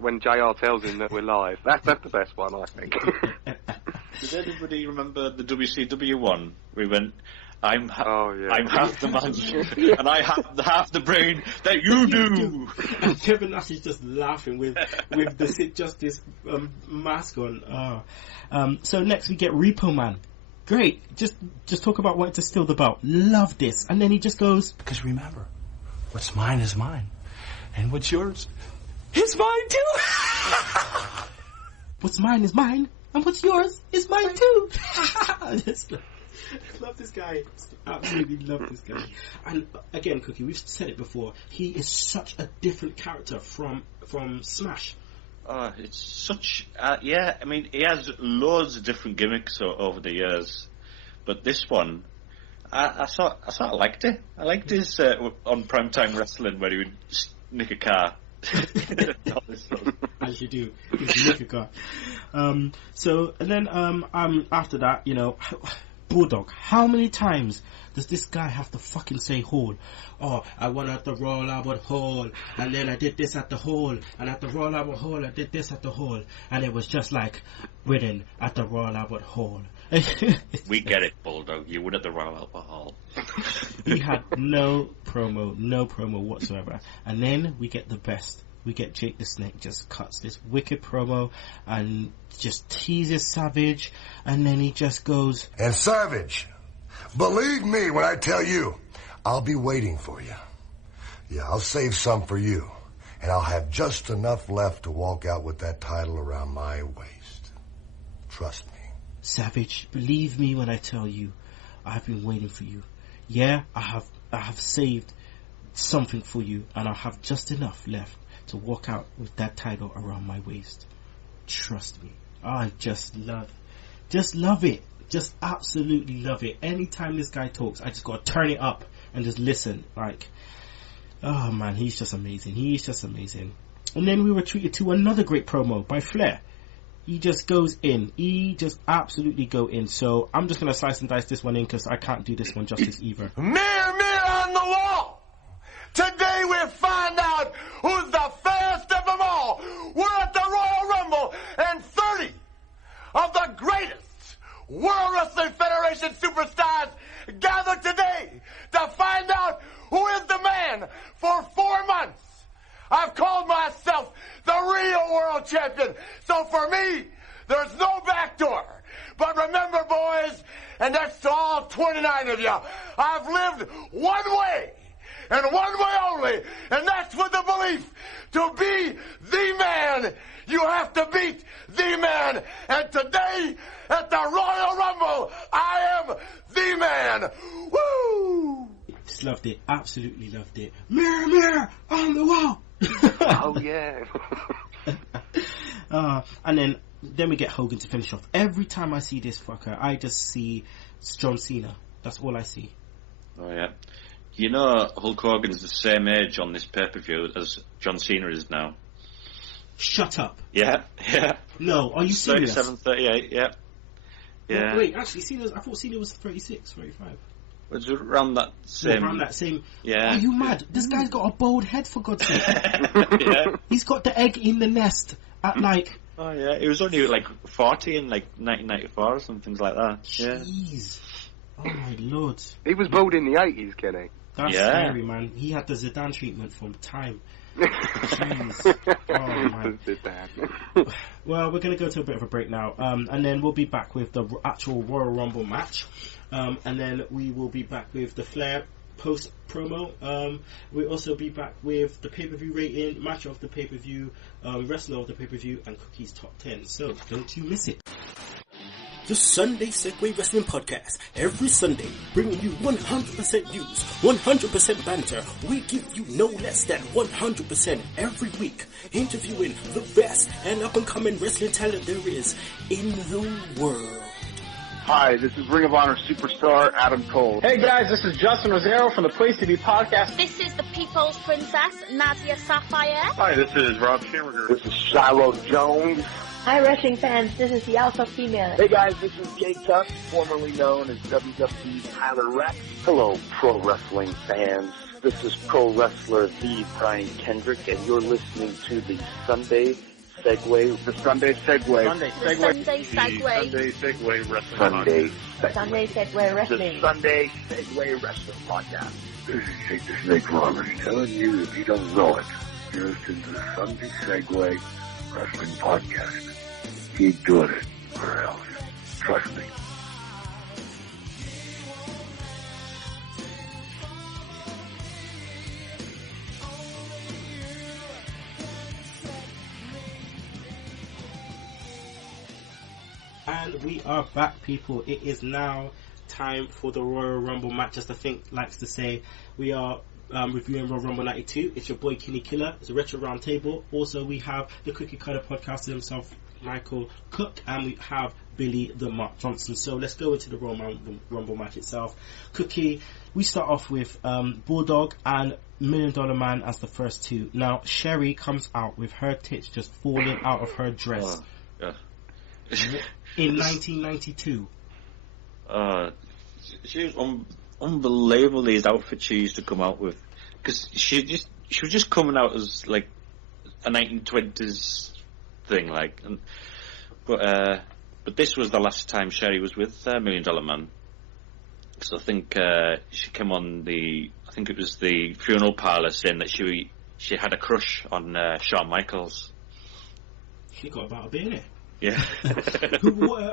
when JR tells him that we're live? That's the best one, I think. Did anybody remember the WCW one? We went, I'm half the man, and I have half the brain that you do. And Kevin Nash is just laughing with the Sid Justice mask on. So next we get Repo Man. Great, just talk about wanting to steal the belt. Love this. And then he just goes, because remember, what's mine is mine, and what's yours is mine too. What's mine is mine, and what's yours is mine too. Love this guy. Absolutely love this guy. And again, Cookie, we've said it before. He is such a different character from Smash. It's such... he has loads of different gimmicks over the years. But this one, I sort of liked it. I liked his on Primetime Wrestling where he would nick a car. As you do. You nick a car. So, and then after that, Bulldog, how many times does this guy have to fucking say Hall? Oh, I won at the Royal Albert Hall, and then I did this at the Hall, and at the Royal Albert Hall I did this at the Hall, and it was just like winning at the Royal Albert Hall. We get it, Bulldog. You won at the Royal Albert Hall. He had no promo whatsoever. And then we get the best. We get Jake the Snake just cuts this wicked promo and just teases Savage, and then he just goes, And Savage, believe me when I tell you, I'll be waiting for you. Yeah, I'll save some for you, and I'll have just enough left to walk out with that title around my waist. Trust me. Savage, believe me when I tell you, I've been waiting for you. Yeah, I have saved something for you, and I'll have just enough left to walk out with that title around my waist. Trust me. I just love it. Just absolutely love it. Anytime this guy talks, I just gotta turn it up and just listen. Like, oh man, he's just amazing. And then we were treated to another great promo by Flair. He just goes in. He just absolutely go in. So I'm just going to slice and dice this one in because I can't do this one justice either. Mirror on the wall. Today we find out who's the fairest of them all. We're at the Royal Rumble, and 30 of the greatest World Wrestling Federation superstars gather today to find out who is the man for 4 months. I've called myself the real world champion. So for me, there's no backdoor. But remember, boys, and that's to all 29 of you, I've lived one way, and one way only, and that's with the belief to be the man, you have to beat the man. And today, at the Royal Rumble, I am the man. Woo! Just loved it. Absolutely loved it. Mirror, mirror on the wall. Oh yeah. And then we get Hogan to finish off. Every time I see this fucker, I just see John Cena. That's all I see. Oh yeah. You know, Hulk Hogan's the same age on this pay-per-view as John Cena is now. Shut up. Yeah. No, are you serious? 37, 38, yeah. No, wait, actually, I thought Cena was 36, 35. It's around that same... Yeah. Are you mad? This guy's got a bald head, for God's sake. Yeah. He's got the egg in the nest at like... Oh, yeah. He was only like 40 in like 1994 or something like that. Jeez. Yeah. Oh, my Lord. He was bald in the 80s, Kenny. That's scary, man. He had the Zidane treatment from time. Jeez. Oh, man. Well, we're going to go to a bit of a break now. And then we'll be back with the actual Royal Rumble match. And then we will be back with the Flair post promo. We'll also be back with the pay-per-view rating, match of the pay-per-view, wrestler of the pay-per-view, and Cookie's top 10. So don't you miss it. The Sunday Segue Wrestling Podcast. Every Sunday, bringing you 100% news, 100% banter. We give you no less than 100% every week. Interviewing the best and up-and-coming wrestling talent there is in the world. Hi, this is Ring of Honor superstar Adam Cole. Hey guys, this is Justin Rosero from the Place to Be podcast. This is the People's Princess, Nadia Sapphire. Hi, this is Rob Schamberger. This is Shiloh Jones. Hi, wrestling fans. This is the Alpha Female. Hey guys, this is Jay Tuck, formerly known as WWE's Tyler Rex. Hello, pro wrestling fans. This is pro wrestler The Brian Kendrick, and you're listening to the Sunday Segue. The Sunday Segue. Sunday Segue. Sunday Segue Wrestling Sunday Podcast. Sunday Segue Wrestling. The Sunday Segue Wrestling Podcast. This is Jake the Snake Roberts telling you, if you don't know it, you're listening to the Sunday Segue Wrestling Podcast. Keep doing it, or else. Trust me. And we are back, people. It is now time for the Royal Rumble match. As the Think likes to say, we are reviewing Royal Rumble 92. It's your boy Kinny Killa. It's a retro roundtable. Also, we have the Cookie Cutter podcaster himself, Michael Cook, and we have Billy the Mark Johnson. So let's go into the Royal Rumble match itself. Cookie, we start off with Bulldog and $1 Million Man as the first two. Now, Sherry comes out with her tits just falling out of her dress. Yeah. In 1992. She was unbelievable, these outfits she used to come out with, because she was just coming out as like a 1920s thing, like. But this was the last time Sherry was with $1 Million Man. So I think she came on I think it was the funeral parlour, saying that she had a crush on Shawn Michaels. She got about a bit in it. Yeah.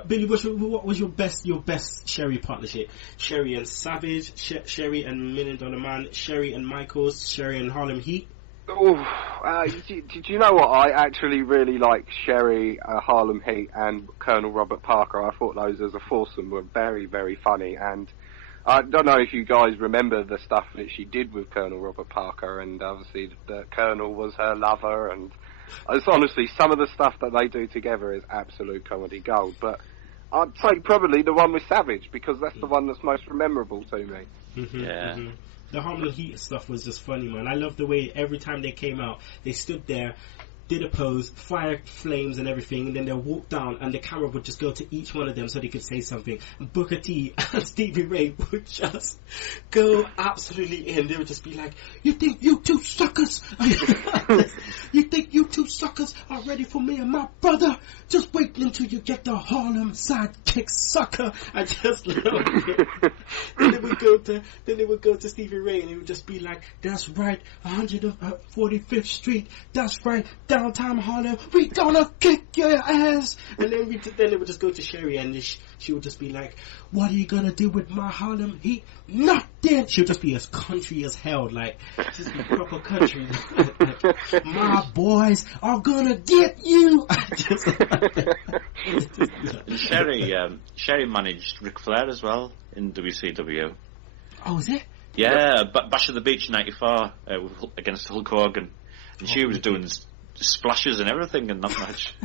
Billy Bush, what was your best Sherry partnership? Sherry and Savage, Sherry and $1 Million Man, Sherry and Michaels, Sherry and Harlem Heat. Did you know what? I actually really like Sherry, Harlem Heat, and Colonel Robert Parker. I thought those as a foursome were very, very funny. And I don't know if you guys remember the stuff that she did with Colonel Robert Parker, and obviously the Colonel was her lover, and it's honestly, some of the stuff that they do together is absolute comedy gold. But I'd say probably the one with Savage, because that's the one that's most memorable to me. Yeah. The Harlem Heat stuff was just funny, man. I love the way every time they came out, they stood there, did a pose, fire flames and everything, and then they'll walk down, and the camera would just go to each one of them so they could say something. And Booker T and Stevie Ray would just go absolutely in. They would just be like, "You think you two suckers? You think you two suckers are ready for me and my brother? Just wait until you get the Harlem sidekick sucker." I just love it. Then they would go to Stevie Ray, and he would just be like, "That's right, 145th Street. That's right, downtown Harlem. We gonna kick your ass." And then they would just go to Sherry, and she would just be like, "What are you gonna do with my Harlem Heat? Nothing." She would just be as country as hell, like just be proper country. "My boys are gonna get you." Sherry managed Ric Flair as well in WCW. Oh, is it? Yeah, Bash of the Beach '94 against Hulk Hogan, and she was doing splashes and everything in that match.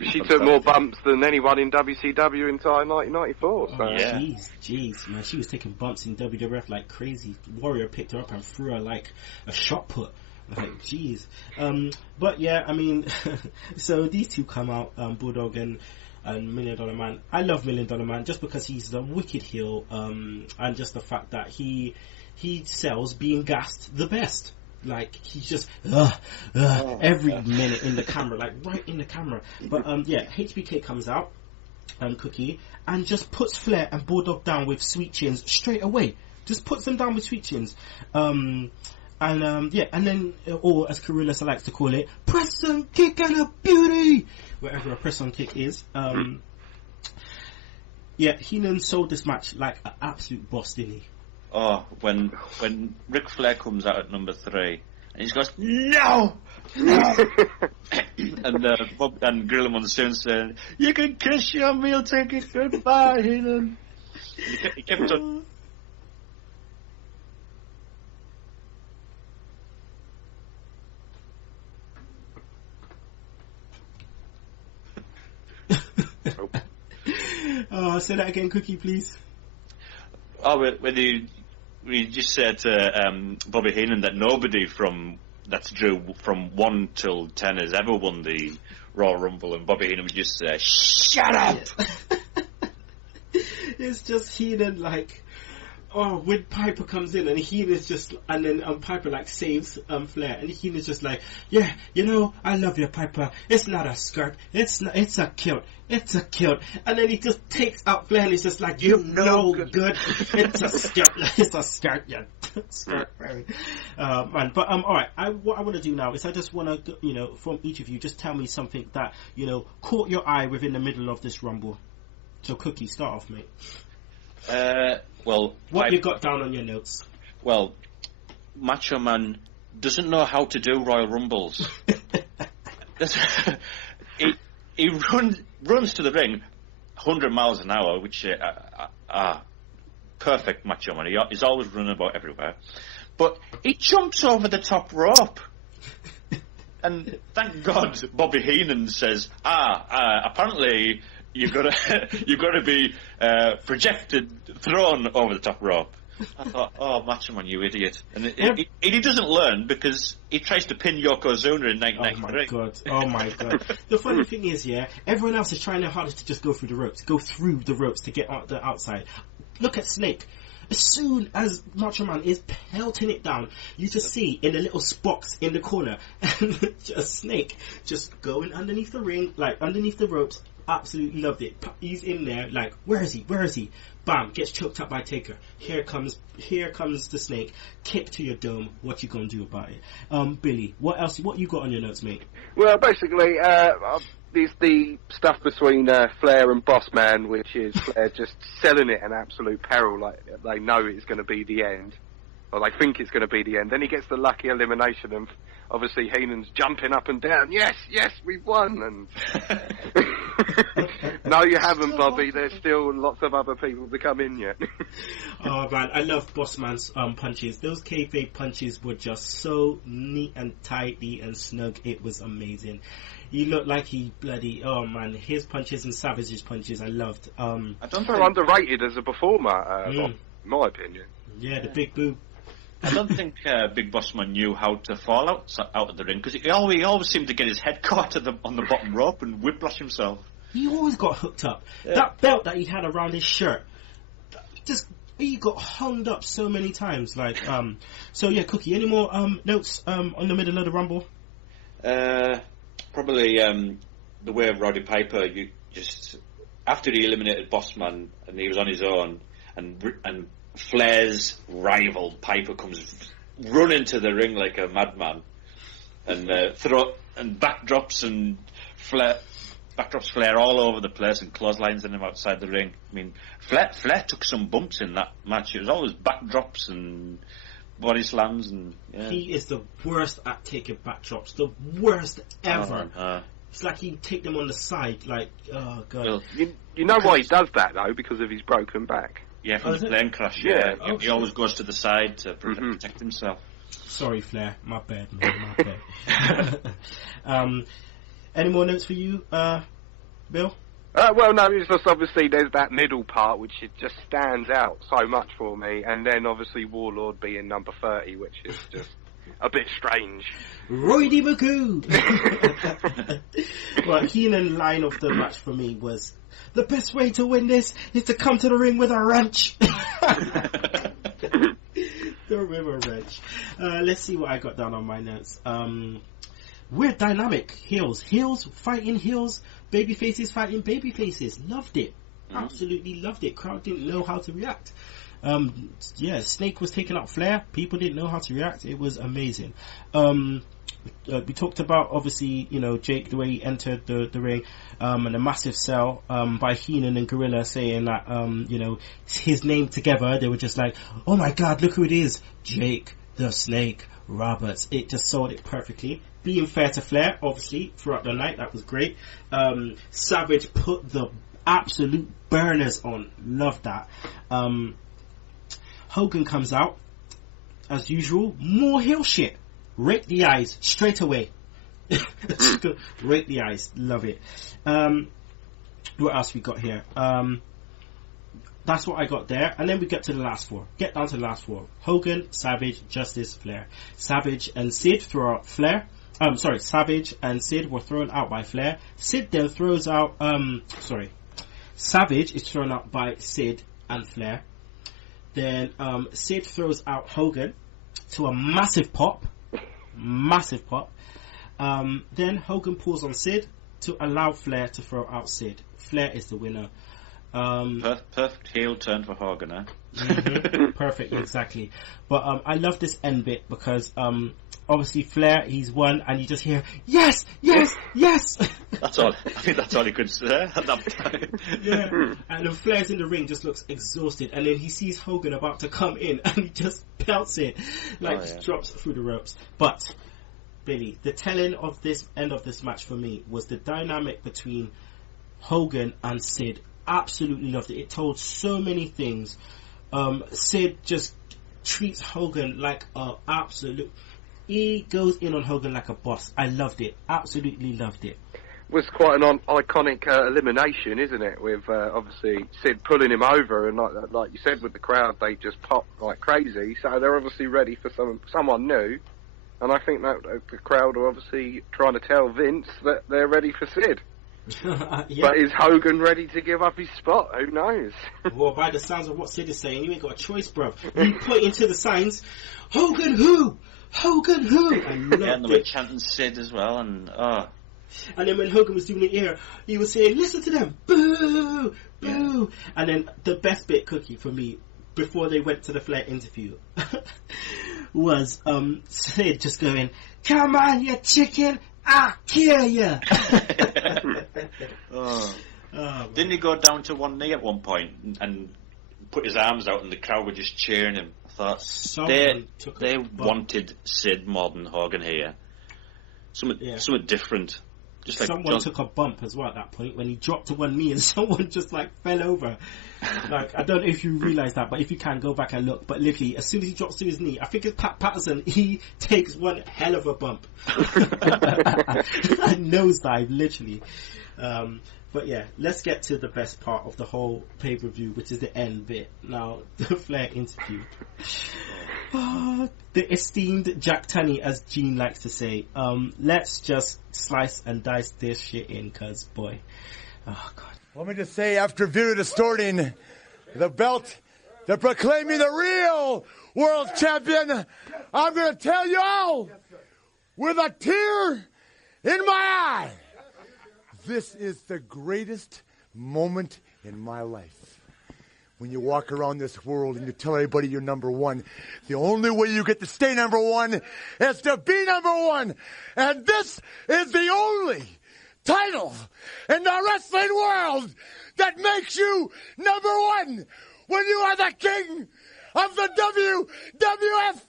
She took more bumps than anyone in WCW entire 1994. So. Yeah. Jeez, man, she was taking bumps in WWF like crazy. Warrior picked her up and threw her like a shot put. Like, jeez. But yeah, I mean, so these two come out, Bulldog and $1 Million Man. I love $1 Million Man just because he's the wicked heel, and just the fact that he sells being gassed the best. Like, he's just every minute in the camera, like right in the camera. But yeah, HBK comes out, Cookie, and just puts Flair and Bulldog down with sweet chins straight away. Just puts them down with sweet chins. And then, or as Carrillo likes to call it, press and kick and a beauty, wherever a press on kick is. Yeah, Heenan sold this match like an absolute boss, didn't he? Oh, when Ric Flair comes out at number 3, and he goes, "No, no," and Gorilla Monsoon saying, "You can kiss your meal ticket goodbye, Heenan." He kept on. Say that again, Cookie, please. Oh, when you just said to Bobby Heenan that nobody that's drew from 1 till 10 has ever won the Royal Rumble, and Bobby Heenan would just say, "Shut up!" It's just Heenan, like, when Piper comes in, and Heenan's just, and then Piper like saves Flair, and Heenan's just like, "Yeah, you know, I love you, Piper. It's not a skirt. It's a kilt. It's a kilt." And then he just takes out Flair, and he's just like, "You know good. It's a skirt. It's a skirt. Yeah, skirt." Man, but all right. What I want to do now is I just want to, from each of you, just tell me something that caught your eye within the middle of this Rumble. So, Cookie, start off, mate. Well, what you got down on your notes? Well, Macho Man doesn't know how to do Royal Rumbles. He runs to the ring 100 miles an hour, which perfect Macho Man. He's always running about everywhere. But he jumps over the top rope. And thank God Bobby Heenan says, apparently you've got to be thrown over the top rope. I thought, oh, Macho Man, you idiot. And he doesn't learn because he tries to pin Yokozuna in 1993. Oh my God. The funny thing is, everyone else is trying their hardest to just go through the ropes to get on the outside. Look at Snake. As soon as Macho Man is pelting it down, you just see in the little spots in the corner, and just Snake just going underneath the ring, like underneath the ropes. Absolutely loved it. He's in there, like, where is he? Where is he? Bam, gets choked up by Taker. Here comes the Snake. Kick to your dome. What you gonna do about it? Billy, what you got on your notes, mate? Well, basically, there's the stuff between Flair and Bossman, which is Flair just selling it an absolute peril, like they know it's going to be the end, or they think it's going to be the end. Then he gets the lucky elimination, and obviously Heenan's jumping up and down. Yes, we've won. And no, you haven't, Bobby. There's still lots of other people to come in yet. Oh man, I love Bossman's punches. Those kayfabe punches were just so neat and tidy and snug. It was amazing. He looked like he bloody, oh man, his punches and Savage's punches I loved. I don't think underrated as a performer, in my opinion. Yeah, the big boob. I don't think Big Bossman knew how to fall out of the ring, because he always seemed to get his head caught on the bottom rope and whiplash himself. He always got hooked up. Yeah. That belt that he had around his shirt, he got hung up so many times. Like, so yeah, Cookie. Any more notes on the middle of the Rumble? Probably the way of Roddy Piper. You just after he eliminated Bossman and he was on his own, and Flair's rival Piper comes running to the ring like a madman, and backdrops and backdrops Flair all over the place and clotheslines him outside the ring. I mean, Flair took some bumps in that match. It was always backdrops and body slams, and he is the worst at taking backdrops. The worst ever. It's like he take them on the side. Like, oh god. Well, you know why he does that though? Because of his broken back. Yeah, from the plane crash. Yeah, he always goes to the side to protect himself. Sorry, Flair. My bad, man. My bad. Any more notes for you, Bill? Well, no, it's just obviously there's that middle part which it just stands out so much for me, and then obviously Warlord being number 30, which is just a bit strange. Roydie McCoo! Well, Heenan line of the match for me was, the best way to win this is to come to the ring with a wrench. The river wrench. Let's see what I got down on my notes. Weird dynamic. Heels fighting heels. Baby faces fighting baby faces. Loved it. Absolutely loved it. Crowd didn't know how to react. Snake was taking out Flair. People didn't know how to react. It was amazing. We talked about, obviously, Jake, the way he entered the ring, and a massive sell by Heenan and Gorilla saying that, his name together. They were just like, oh my god, look who it is. Jake the Snake Roberts. It just sold it perfectly. Being fair to Flair, obviously, throughout the night, that was great. Savage put the absolute burners on. Loved that. Hogan comes out, as usual, more heel shit. Rake the eyes, straight away. Rake the eyes, love it. What else we got here? That's what I got there. And then we get to the last four. Get down to the last four. Hogan, Savage, Justice, Flair. Savage and Sid throw out Flair. Savage and Sid were thrown out by Flair. Sid then throws out, Savage is thrown out by Sid and Flair. Then, Sid throws out Hogan to a massive pop. Then Hogan pulls on Sid to allow Flair to throw out Sid. Flair is the winner. Perfect heel turn for Hogan, eh? Perfect, exactly. But I love this end bit because obviously Flair, he's won, and you just hear yes. That's all. I think that's all he could say at that time. Yeah, and then Flair's in the ring, just looks exhausted, and then he sees Hogan about to come in, and he just pelts it, drops through the ropes. But Billy, the telling of this end of this match for me was the dynamic between Hogan and Sid. Absolutely loved it. It told so many things. Sid just treats Hogan like a absolute. He goes in on Hogan like a boss. I loved it. Absolutely loved it. Was quite an iconic elimination, isn't it? With obviously Sid pulling him over, and like you said, with the crowd, they just popped like crazy. So they're obviously ready for someone new, and I think that the crowd are obviously trying to tell Vince that they're ready for Sid. Yeah. But is Hogan ready to give up his spot? Who knows? Well, by the sounds of what Sid is saying, you ain't got a choice, bruv. You put into the signs, Hogan who? Hogan who? And they were chanting Sid as well, and And then when Hogan was doing it here, he was saying, listen to them, boo, boo. And then the best bit, Cookie, for me, before they went to the Flair interview, was Sid just going, come on, you chicken, I'll kill you. Didn't he go down to one knee at one point and put his arms out and the crowd were just cheering him? I thought they wanted Sid more than Hogan here. Something different. Just like someone took a bump as well at that point when he dropped to one knee and someone just like fell over. Like, I don't know if you realise that, but if you can, go back and look. But literally, as soon as he drops to his knee, I think it's Pat Patterson, he takes one hell of a bump. A nosedive, literally. But yeah, let's get to the best part of the whole pay-per-view, which is the end bit. Now, the Flair interview. The esteemed Jack Tunney, as Gene likes to say. Let's just slice and dice this shit in, cause boy, oh god. Let me just say, after Vito distorting the belt, they're proclaiming the real world champion. I'm gonna tell y'all, with a tear in my eye, this is the greatest moment in my life. When you walk around this world and you tell everybody you're number one, the only way you get to stay number one is to be number one. And this is the only title in the wrestling world that makes you number one. When you are the king of the WWF,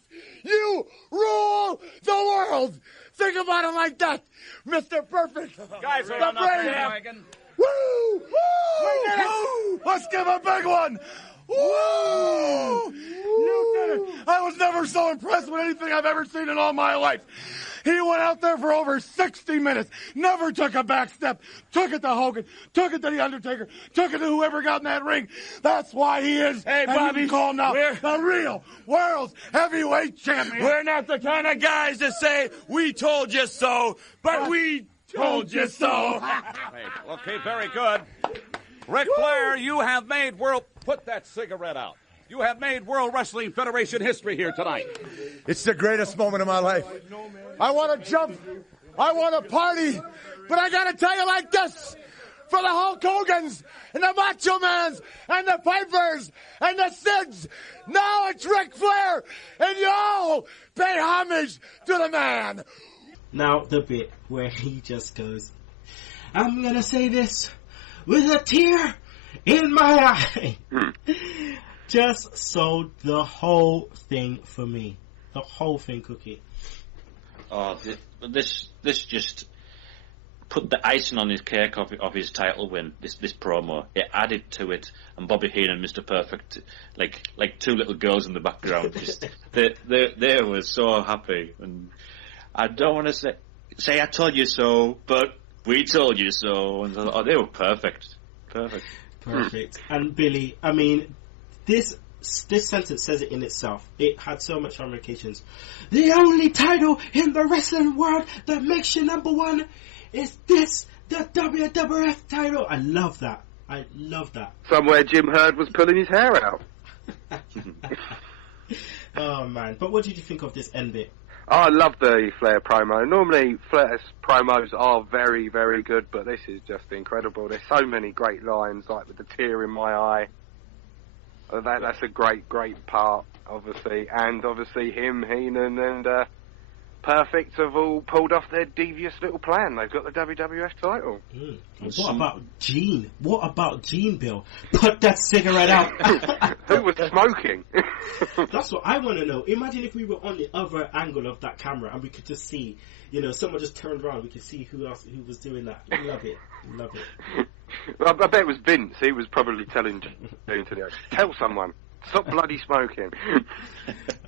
you rule the world. Think about it like that, Mr. Perfect. Guys are the on brave. Woo! Woo! Let's give a big one. Woo! You did it. I was never so impressed with anything I've ever seen in all my life. He went out there for over 60 minutes, never took a back step, took it to Hogan, took it to The Undertaker, took it to whoever got in that ring. That's why he is, hey, Bobby, called now the real world's heavyweight champion. We're not the kind of guys that say, we told you so, but we told you so. Okay, very good. Ric Flair, you have made put that cigarette out. You have made World Wrestling Federation history here tonight. It's the greatest moment of my life. I want to jump. I want to party. But I got to tell you like this. For the Hulk Hogans and the Macho Mans and the Pipers and the Sids, now it's Ric Flair. And y'all pay homage to the man. Now the bit where he just goes, I'm going to say this with a tear in my eye. Just sold the whole thing for me. The whole thing, Cookie. Oh, this just put the icing on his cake of his title win. This promo, it added to it, and Bobby Heenan and Mr. Perfect, like two little girls in the background, just they were so happy. And I don't want to say I told you so, but we told you so. And they were perfect. And Billy, I mean, this sentence says it in itself. It had so much ramifications. The only title in the wrestling world that makes you number one is this, the WWF title. I love that. Somewhere Jim Herd was pulling his hair out. Oh man, but what did you think of this end bit? I love the Flair promo. Normally Flair's promos are very, very good, but this is just incredible. There's so many great lines, like with the tear in my eye. That's a great part, obviously. And obviously him, Heenan, and Perfect have all pulled off their devious little plan. They've got the WWF title. What about Gene? What about Gene, Bill? Put that cigarette out. Who was smoking? That's what I want to know. Imagine if we were on the other angle of that camera and we could just see, someone just turned around. We could see who was doing that. Love it. I bet it was Vince. He was probably telling Gene to tell someone, stop bloody smoking.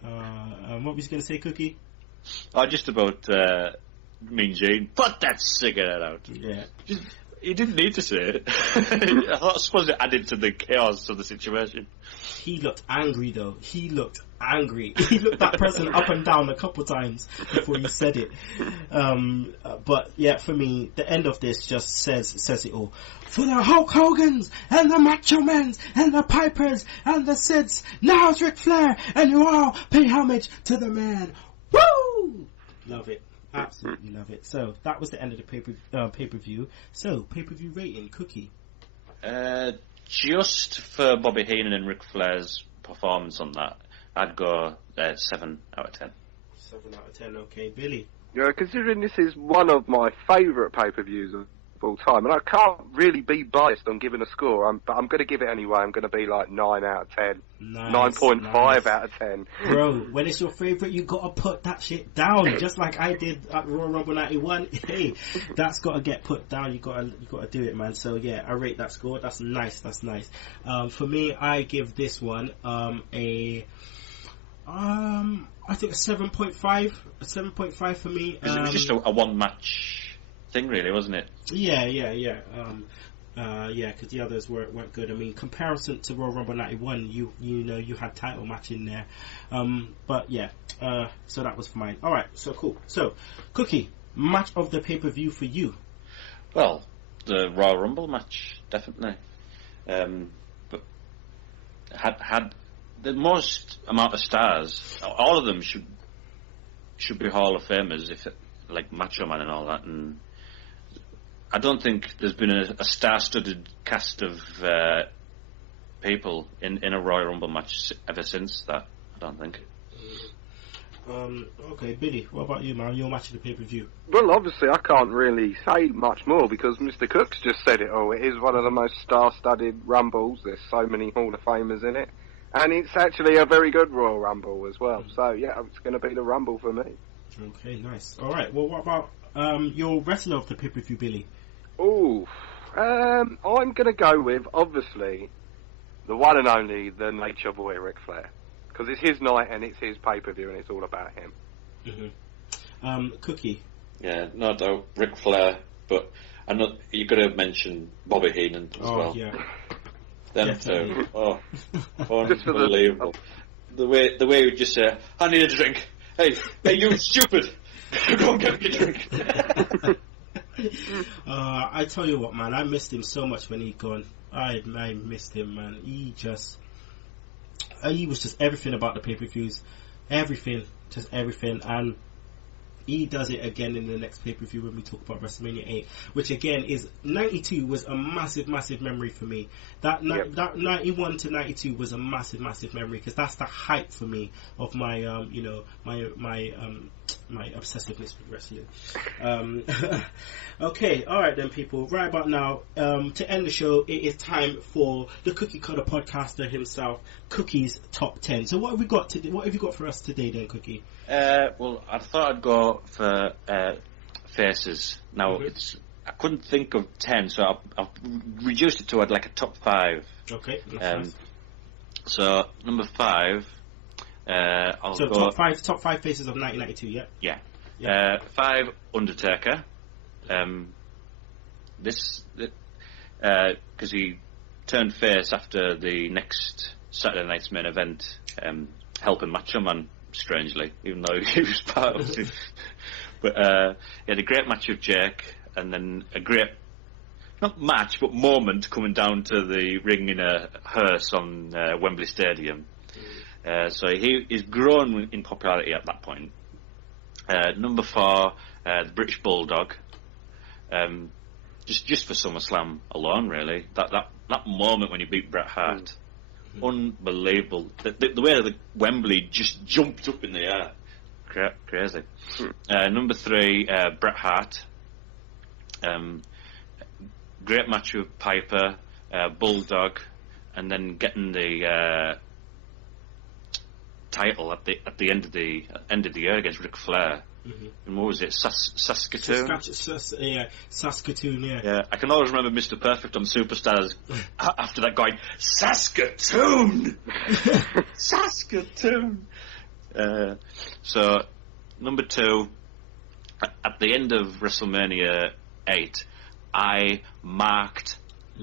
What was you going to say, Cookie? Oh, just about Mean Gene. Put that cigarette out. Yeah. He didn't need to say it. I suppose it added to the chaos of the situation. He looked angry, though. He looked angry. He looked that person up and down a couple times before he said it. But yeah, for me, the end of this just says it all. For the Hulk Hogans and the Macho Mens and the Pipers and the Sids, now it's Ric Flair, and you all pay homage to the man. Woo! Love it. Absolutely love it. So that was the end of the pay-per-view. So pay-per-view rating, Cookie. Just for Bobby Heenan and Ric Flair's performance on that, I'd go 7 out of 10. 7 out of 10. Okay, Billy. Yeah, considering this is one of my favourite pay-per-views of all time, and I can't really be biased on giving a score, but I'm going to give it anyway. I'm going to be like 9 out of 10. Nice, 9.5 out of 10. Bro, when it's your favourite, you got to put that shit down, just like I did at Royal Rumble 91. Hey, that's got to get put down. You got to do it, man. So yeah, I rate that score. That's nice. For me, I give this one I think a 7.5. A 7.5 for me. It was just a one match thing, really, wasn't it? Yeah. Because the others weren't good. I mean, comparison to Royal Rumble 91, you had title match in there. But yeah, so that was fine. All right, so cool. So, Cookie, match of the pay-per-view for you? Well, the Royal Rumble match, definitely. But had the most amount of stars. All of them should be Hall of Famers, like Macho Man and all that, and I don't think there's been a star-studded cast of people in a Royal Rumble match ever since that. I don't think. Okay, Billy, what about you, man? Your match of the pay-per-view? Well, obviously, I can't really say much more because Mr. Cook's just said it all. It is one of the most star-studded Rumbles. There's so many Hall of Famers in it. And it's actually a very good Royal Rumble as well. So, yeah, it's going to be the Rumble for me. Okay, nice. All right, well, what about your wrestler of the pay-per-view, Billy? Ooh, I'm going to go with, obviously, the one and only, the Nature Boy, Ric Flair. Because it's his night and it's his pay-per-view and it's all about him. Mm-hmm. Cookie? Yeah, no doubt, Ric Flair, but you've got to mention Bobby Heenan as well. Yeah. Them two. Oh, unbelievable. The way he would just say, I need a drink. Hey, you stupid. Go and get me a drink. I tell you what, man, I missed him so much when he'd gone. I missed him, man. He was just everything about the pay-per-views. Everything. And he does it again in the next pay-per-view when we talk about WrestleMania 8, which again is 92 was a massive memory for me. That 91 to 92 was a massive memory because that's the height for me of my my obsessiveness with wrestling. Okay, all right then, people. Right about now, to end the show, it is time for the Cookie Cutter podcaster himself, Cookie's top 10. So what have we got today? What have you got for us today, then, Cookie? Well, I thought I'd go for faces. Now I couldn't think of 10, so I've reduced it to like a top 5. Okay. So number 5. I'll so go top five faces of 1992. Yeah. Yeah. 5 Undertaker. Because he turned face after the next Saturday night's main event, helping Macho Man, strangely, even though he was part of it. But he had a great match with Jake, and then a great, not match, but moment coming down to the ring in a hearse on Wembley Stadium. So he's grown in popularity at that point. Number 4, the British Bulldog. Just for SummerSlam alone, really. That moment when he beat Bret Hart, unbelievable. The way that Wembley just jumped up in the air, crazy. Number 3, Bret Hart. Great match with Piper, Bulldog, and then getting the title at the end of the year against Ric Flair. And what was it? Saskatoon? Saskatoon, yeah. Yeah, I can always remember Mr. Perfect on Superstars after that going, Saskatoon! Saskatoon! So, number 2, at the end of WrestleMania 8, I marked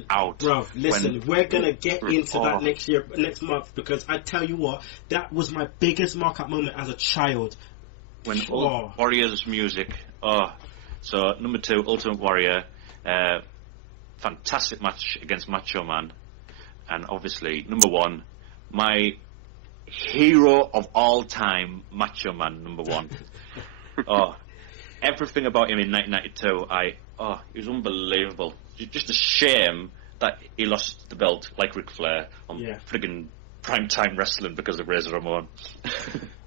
out. Bro, listen, we're gonna get into that next month, because I tell you what, that was my biggest mark-up moment as a child. When Ultimate Warrior's music. So number 2, Ultimate Warrior, fantastic match against Macho Man, and obviously number 1, my hero of all time, Macho Man, number 1. Everything about him in 1992, he was unbelievable. Just a shame that he lost the belt like Ric Flair on friggin' primetime wrestling because of Razor Ramon.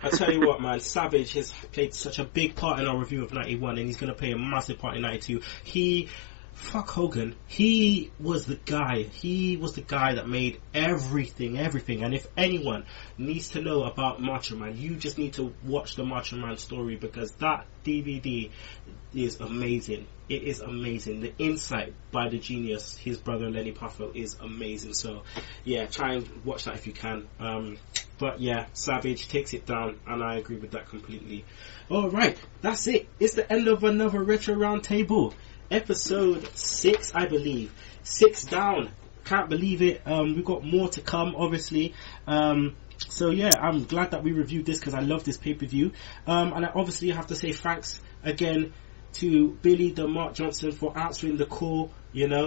I tell you what, man, Savage has played such a big part in our review of 91, and he's going to play a massive part in 92. Fuck Hogan. He was the guy. He was the guy that made everything. And if anyone needs to know about Macho Man, you just need to watch the Macho Man story, because that DVD is amazing. It is amazing. The insight by the genius, his brother Lenny Puffer, is amazing. So, yeah, try and watch that if you can. But yeah, Savage takes it down, and I agree with that completely. Alright, that's it. It's the end of another Retro Roundtable. Episode 6, I believe. 6 down. Can't believe it. We've got more to come, obviously. So yeah, I'm glad that we reviewed this, because I love this pay-per-view. And I obviously have to say thanks again to Billy the Mark Johnson for answering the call,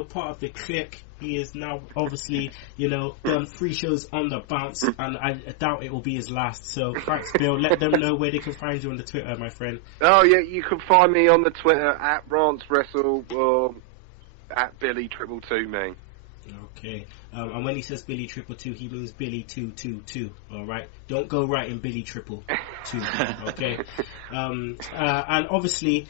part of the clique. He is now obviously, done 3 shows on the bounce, and I doubt it will be his last. So thanks, Bill. Let them know where they can find you on the Twitter, my friend. Oh yeah, you can find me on the Twitter at RanceWrestle or at Billy222 me. Okay. And when he says Billy 222, he means Billy 222. All right. Don't go writing Billy 222. Okay. And obviously,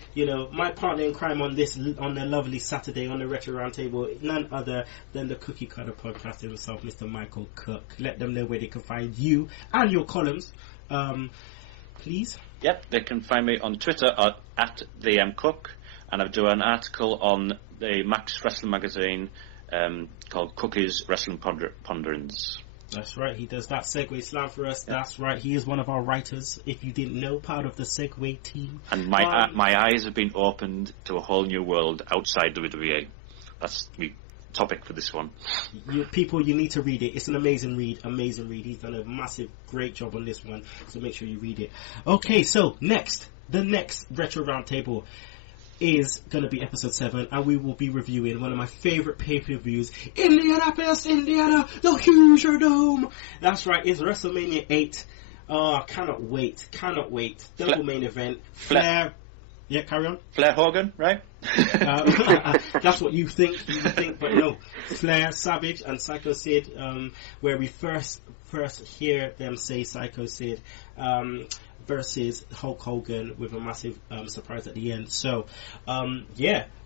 my partner in crime on the lovely Saturday on the Retro Roundtable, none other than the Cookie Cutter podcast himself, Mr. Michael Cook. Let them know where they can find you and your columns, please. Yep, they can find me on Twitter at the Cook, and I do an article on the Max Wrestling magazine called Cookie's Wrestling Ponderings. That's right, he does that Segway slam for us. That's right, he is one of our writers, if you didn't know, part of the Segway team. And my eyes have been opened to a whole new world outside WWE. That's the topic for this one. You need to read it. It's an amazing read. He's done a massive, great job on this one, so make sure you read it. Okay, so the next Retro Roundtable is going to be episode 7, and we will be reviewing one of my favorite pay-per-views, Indianapolis, Indiana, the Hoosier Dome. That's right, it's WrestleMania 8. Cannot wait. Double main event. Flair. Yeah, carry on. Flair Hogan, right? That's what you think, but no. Flair, Savage, and Psycho Sid, where we first hear them say Psycho Sid, versus Hulk Hogan, with a massive surprise at the end. So,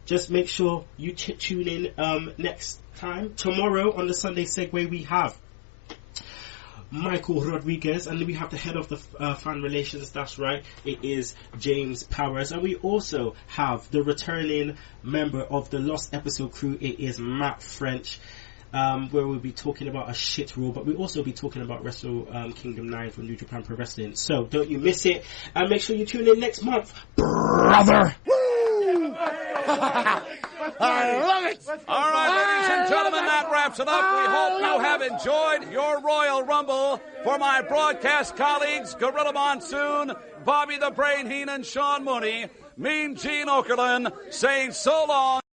just make sure you tune in next time. Tomorrow on the Sunday Segue, we have Michael Rodriguez, and we have the head of the fan relations. That's right, it is James Powers, and we also have the returning member of the Lost Episode crew. It is Matt French. Where we'll be talking about a shit rule, but we'll also be talking about Wrestle Kingdom 9 from New Japan Pro Wrestling. So don't you miss it, and make sure you tune in next month, brother. Woo! I love it. All right, ladies and gentlemen, that wraps it up. We hope you have enjoyed your Royal Rumble. For my broadcast colleagues, Gorilla Monsoon, Bobby the Brain Heenan, Sean Mooney, Mean Gene Okerlund, saying so long.